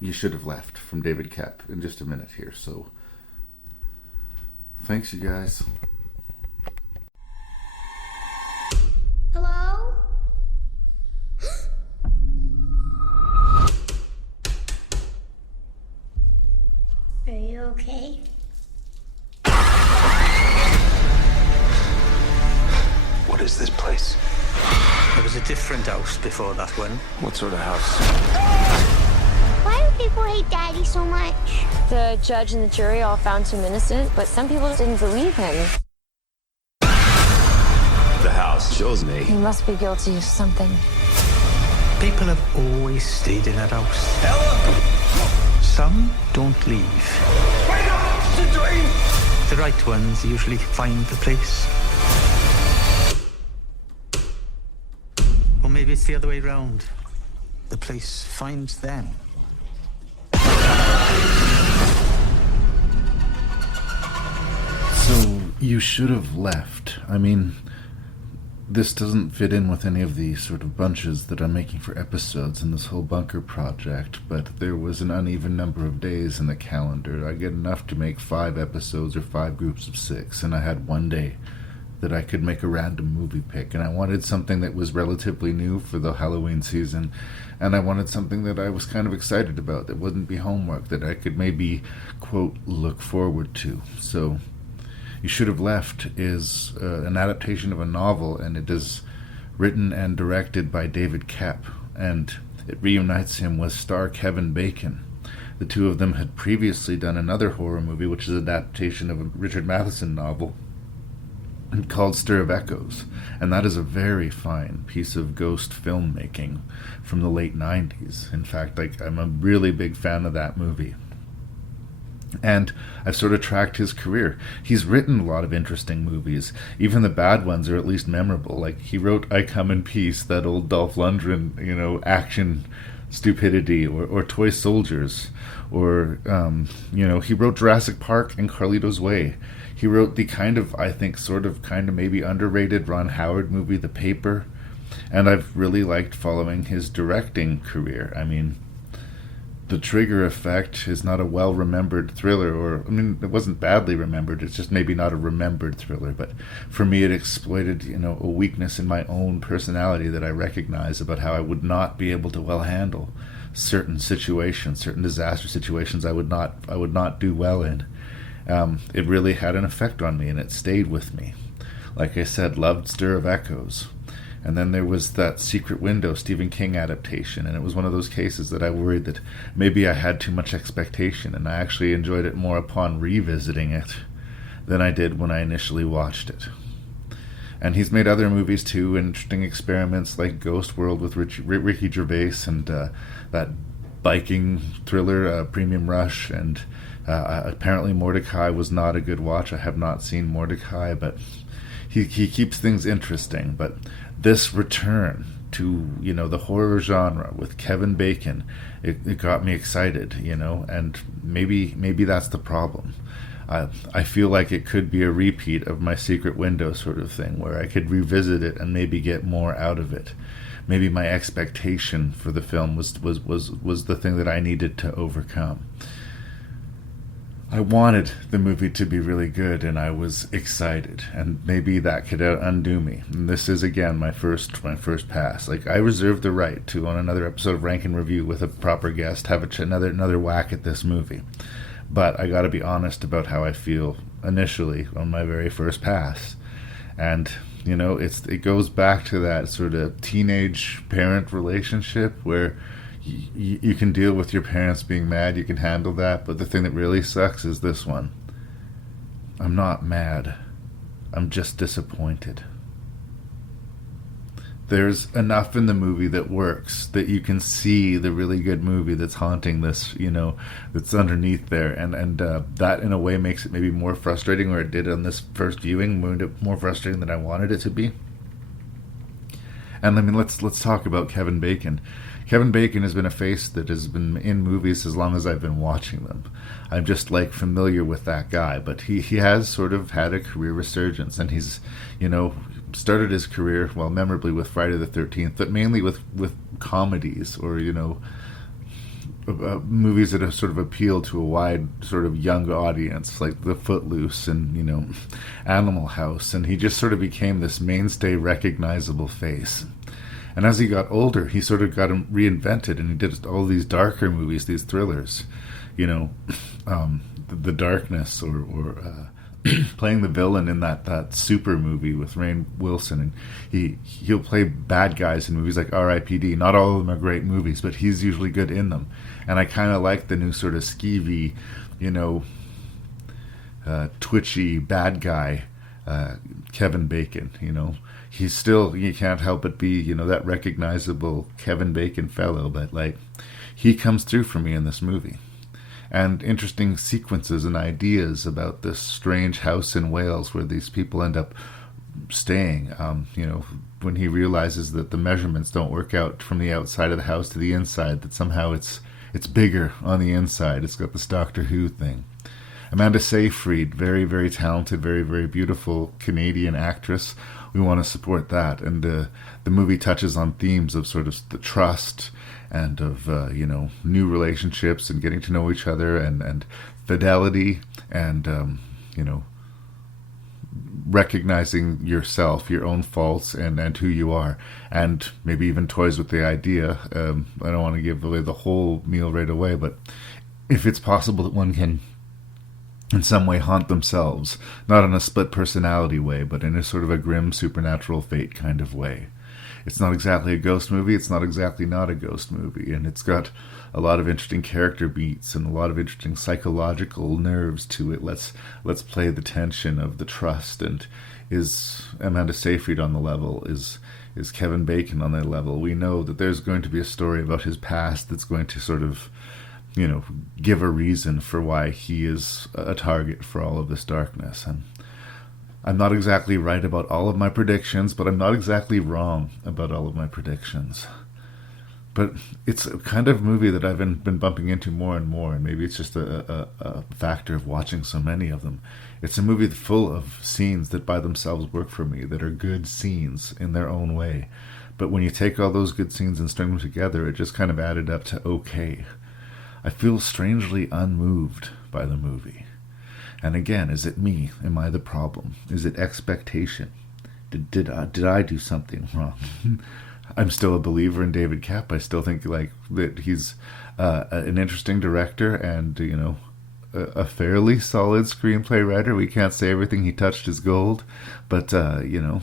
You Should Have Left from David Koepp in just a minute here. So thanks, you guys. Hello? Are you okay? What is this place? There was a different house before that one. What sort of house? Why do people hate Daddy so much? The judge and the jury all found him innocent, but some people didn't believe him. The house shows me. He must be guilty of something. People have always stayed in that house. Ella! Some don't leave. Wake up! It's a dream! The right ones usually find the place. it's the other way round. The place finds them. So, you should have left. I mean, this doesn't fit in with any of the sort of bunches that I'm making for episodes in this whole bunker project, but there was an uneven number of days in the calendar. I get enough to make 5 episodes or 5 groups of 6, and I had one day that I could make a random movie pick, and I wanted something that was relatively new for the Halloween season, and I wanted something that I was kind of excited about, that wouldn't be homework, that I could maybe, quote, look forward to. So, You Should Have Left is an adaptation of a novel, and it is written and directed by David Koepp, and it reunites him with star Kevin Bacon. The two of them had previously done another horror movie, which is an adaptation of a Richard Matheson novel called Stir of Echoes, and that is a very fine piece of ghost filmmaking from the late 90s. In fact, I'm a really big fan of that movie. And I've sort of tracked his career. He's written a lot of interesting movies. Even the bad ones are at least memorable. Like, he wrote I Come in Peace, that old Dolph Lundgren, action stupidity, or Toy Soldiers, or, he wrote Jurassic Park and Carlito's Way. He wrote the kind of maybe underrated Ron Howard movie, The Paper. And I've really liked following his directing career. I mean, The Trigger Effect is not a well-remembered thriller, it wasn't badly remembered, it's just maybe not a remembered thriller, but for me it exploited, a weakness in my own personality that I recognize about how I would not be able to well handle certain situations, certain disaster situations I would not do well in. It really had an effect on me, and it stayed with me. Like I said, loved Stir of Echoes. And then there was that Secret Window Stephen King adaptation, and it was one of those cases that I worried that maybe I had too much expectation, and I actually enjoyed it more upon revisiting it than I did when I initially watched it. And he's made other movies too, interesting experiments like Ghost World with Ricky Gervais, and that biking thriller, Premium Rush, and apparently Mordecai was not a good watch. I have not seen Mordecai, but he keeps things interesting. But this return to, the horror genre with Kevin Bacon, it got me excited, and maybe that's the problem. I feel like it could be a repeat of my Secret Window sort of thing, where I could revisit it and maybe get more out of it. Maybe my expectation for the film was the thing that I needed to overcome. I wanted the movie to be really good, and I was excited, and maybe that could undo me. And this is, again, my first pass. Like, I reserve the right to, on another episode of Rank and Review with a proper guest, have another whack at this movie. But I gotta be honest about how I feel initially on my very first pass. And, it goes back to that sort of teenage parent relationship where you can deal with your parents being mad, you can handle that, but the thing that really sucks is this one. I'm not mad. I'm just disappointed. There's enough in the movie that works, that you can see the really good movie that's haunting this, that's underneath there, and that in a way makes it maybe more frustrating, or it did on this first viewing, more frustrating than I wanted it to be. And let's talk about Kevin Bacon. Kevin Bacon has been a face that has been in movies as long as I've been watching them. I'm just familiar with that guy, but he has sort of had a career resurgence, and he's, started his career, memorably with Friday the 13th, but mainly with comedies, or, movies that have sort of appealed to a wide sort of young audience, like The Footloose and, Animal House, and he just sort of became this mainstay recognizable face. And as he got older, he sort of got reinvented, and he did all these darker movies, these thrillers, The Darkness, or playing the villain in that Super movie with Rainn Wilson, and he'll play bad guys in movies like R.I.P.D. Not all of them are great movies, but he's usually good in them. And I kind of like the new sort of skeevy, twitchy bad guy, Kevin Bacon, He's still, you can't help but be, that recognizable Kevin Bacon fellow, but, he comes through for me in this movie. And interesting sequences and ideas about this strange house in Wales where these people end up staying. When he realizes that the measurements don't work out from the outside of the house to the inside, that somehow it's bigger on the inside. It's got this Doctor Who thing. Amanda Seyfried, very, very talented, very, very beautiful Canadian actress. We want to support that. And the movie touches on themes of sort of the trust and of, new relationships and getting to know each other and fidelity and, recognizing yourself, your own faults, and who you are, and maybe even toys with the idea. I don't want to give away the whole meal right away, but if it's possible that one can in some way haunt themselves, not in a split personality way, but in a sort of a grim supernatural fate kind of way. It's not exactly a ghost movie, it's not exactly not a ghost movie, and it's got a lot of interesting character beats and a lot of interesting psychological nerves to it. Let's play the tension of the trust, and is Amanda Seyfried on the level? Is Kevin Bacon on that level? We know that there's going to be a story about his past that's going to sort of, give a reason for why he is a target for all of this darkness. And I'm not exactly right about all of my predictions, but I'm not exactly wrong about all of my predictions. But it's a kind of movie that I've been bumping into more and more, and maybe it's just a factor of watching so many of them. It's a movie full of scenes that by themselves work for me, that are good scenes in their own way. But when you take all those good scenes and string them together, it just kind of added up to okay. I feel strangely unmoved by the movie. And again, is it me? Am I the problem? Is it expectation? Did I do something wrong? I'm still a believer in David Koepp. I still think that he's an interesting director and a fairly solid screenplay writer. We can't say everything he touched is gold, but I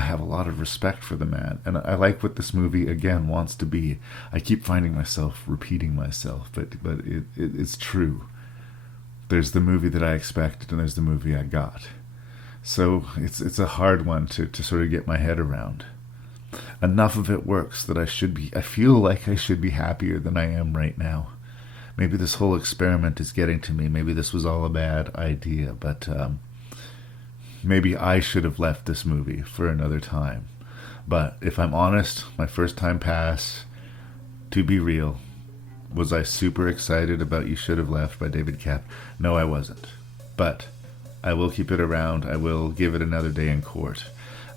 have a lot of respect for the man, and I like what this movie again wants to be. I keep finding myself repeating myself, but it's true. There's the movie that I expected, and there's the movie I got. So it's a hard one to sort of get my head around. Enough of it works that I feel like I should be happier than I am right now. Maybe this whole experiment is getting to me. Maybe this was all a bad idea, but maybe I should have left this movie for another time. But if I'm honest, my first time pass, to be real, was I super excited about You Should Have Left by David Koepp? No, I wasn't. But I will keep it around. I will give it another day in court.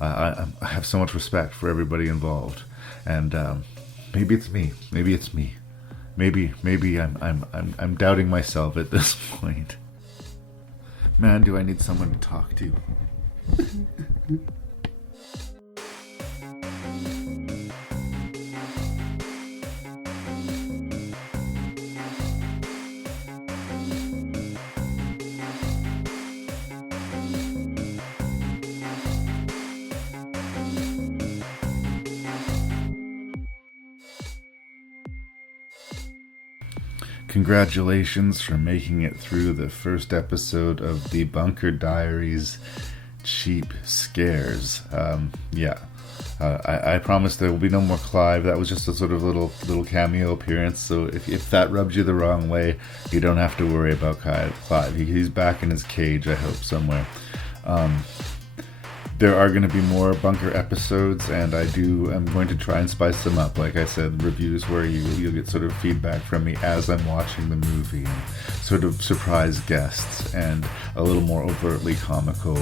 I have so much respect for everybody involved, and maybe it's me. Maybe it's me. Maybe I'm doubting myself at this point. Man, do I need someone to talk to. Congratulations for making it through the first episode of the Bunker Diaries Cheap Scares. I promise there will be no more Clive. That was just a sort of little cameo appearance, so if that rubs you the wrong way, you don't have to worry about Clive. He's back in his cage, I hope, somewhere. There are going to be more Bunker episodes, and I'm going to try and spice them up. Like I said, reviews where you'll get sort of feedback from me as I'm watching the movie, and sort of surprise guests, and a little more overtly comical,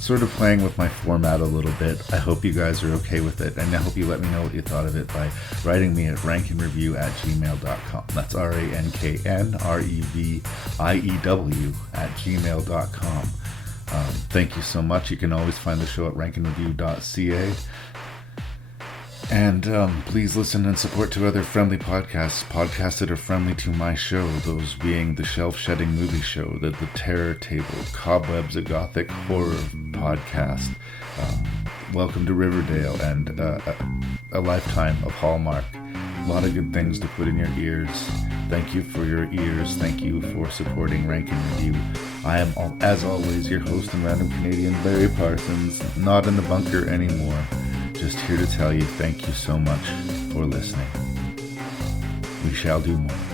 sort of playing with my format a little bit. I hope you guys are okay with it, and I hope you let me know what you thought of it by writing me at ranknreview@gmail.com. That's ranknreview@gmail.com. Thank you so much. You can always find the show at ranknreview.ca. And please listen and support two other friendly podcasts that are friendly to my show, those being the Shelf Shedding Movie Show, the Terror Table, Cobwebs, a Gothic horror podcast, Welcome to Riverdale, and a lifetime of Hallmark. A lot of good things to put in your ears. Thank you for your ears. Thank you for supporting Rank and Review. I am, as always, your host and random Canadian, Larry Parsons, not in the bunker anymore. Just here to tell you thank you so much for listening. We shall do more.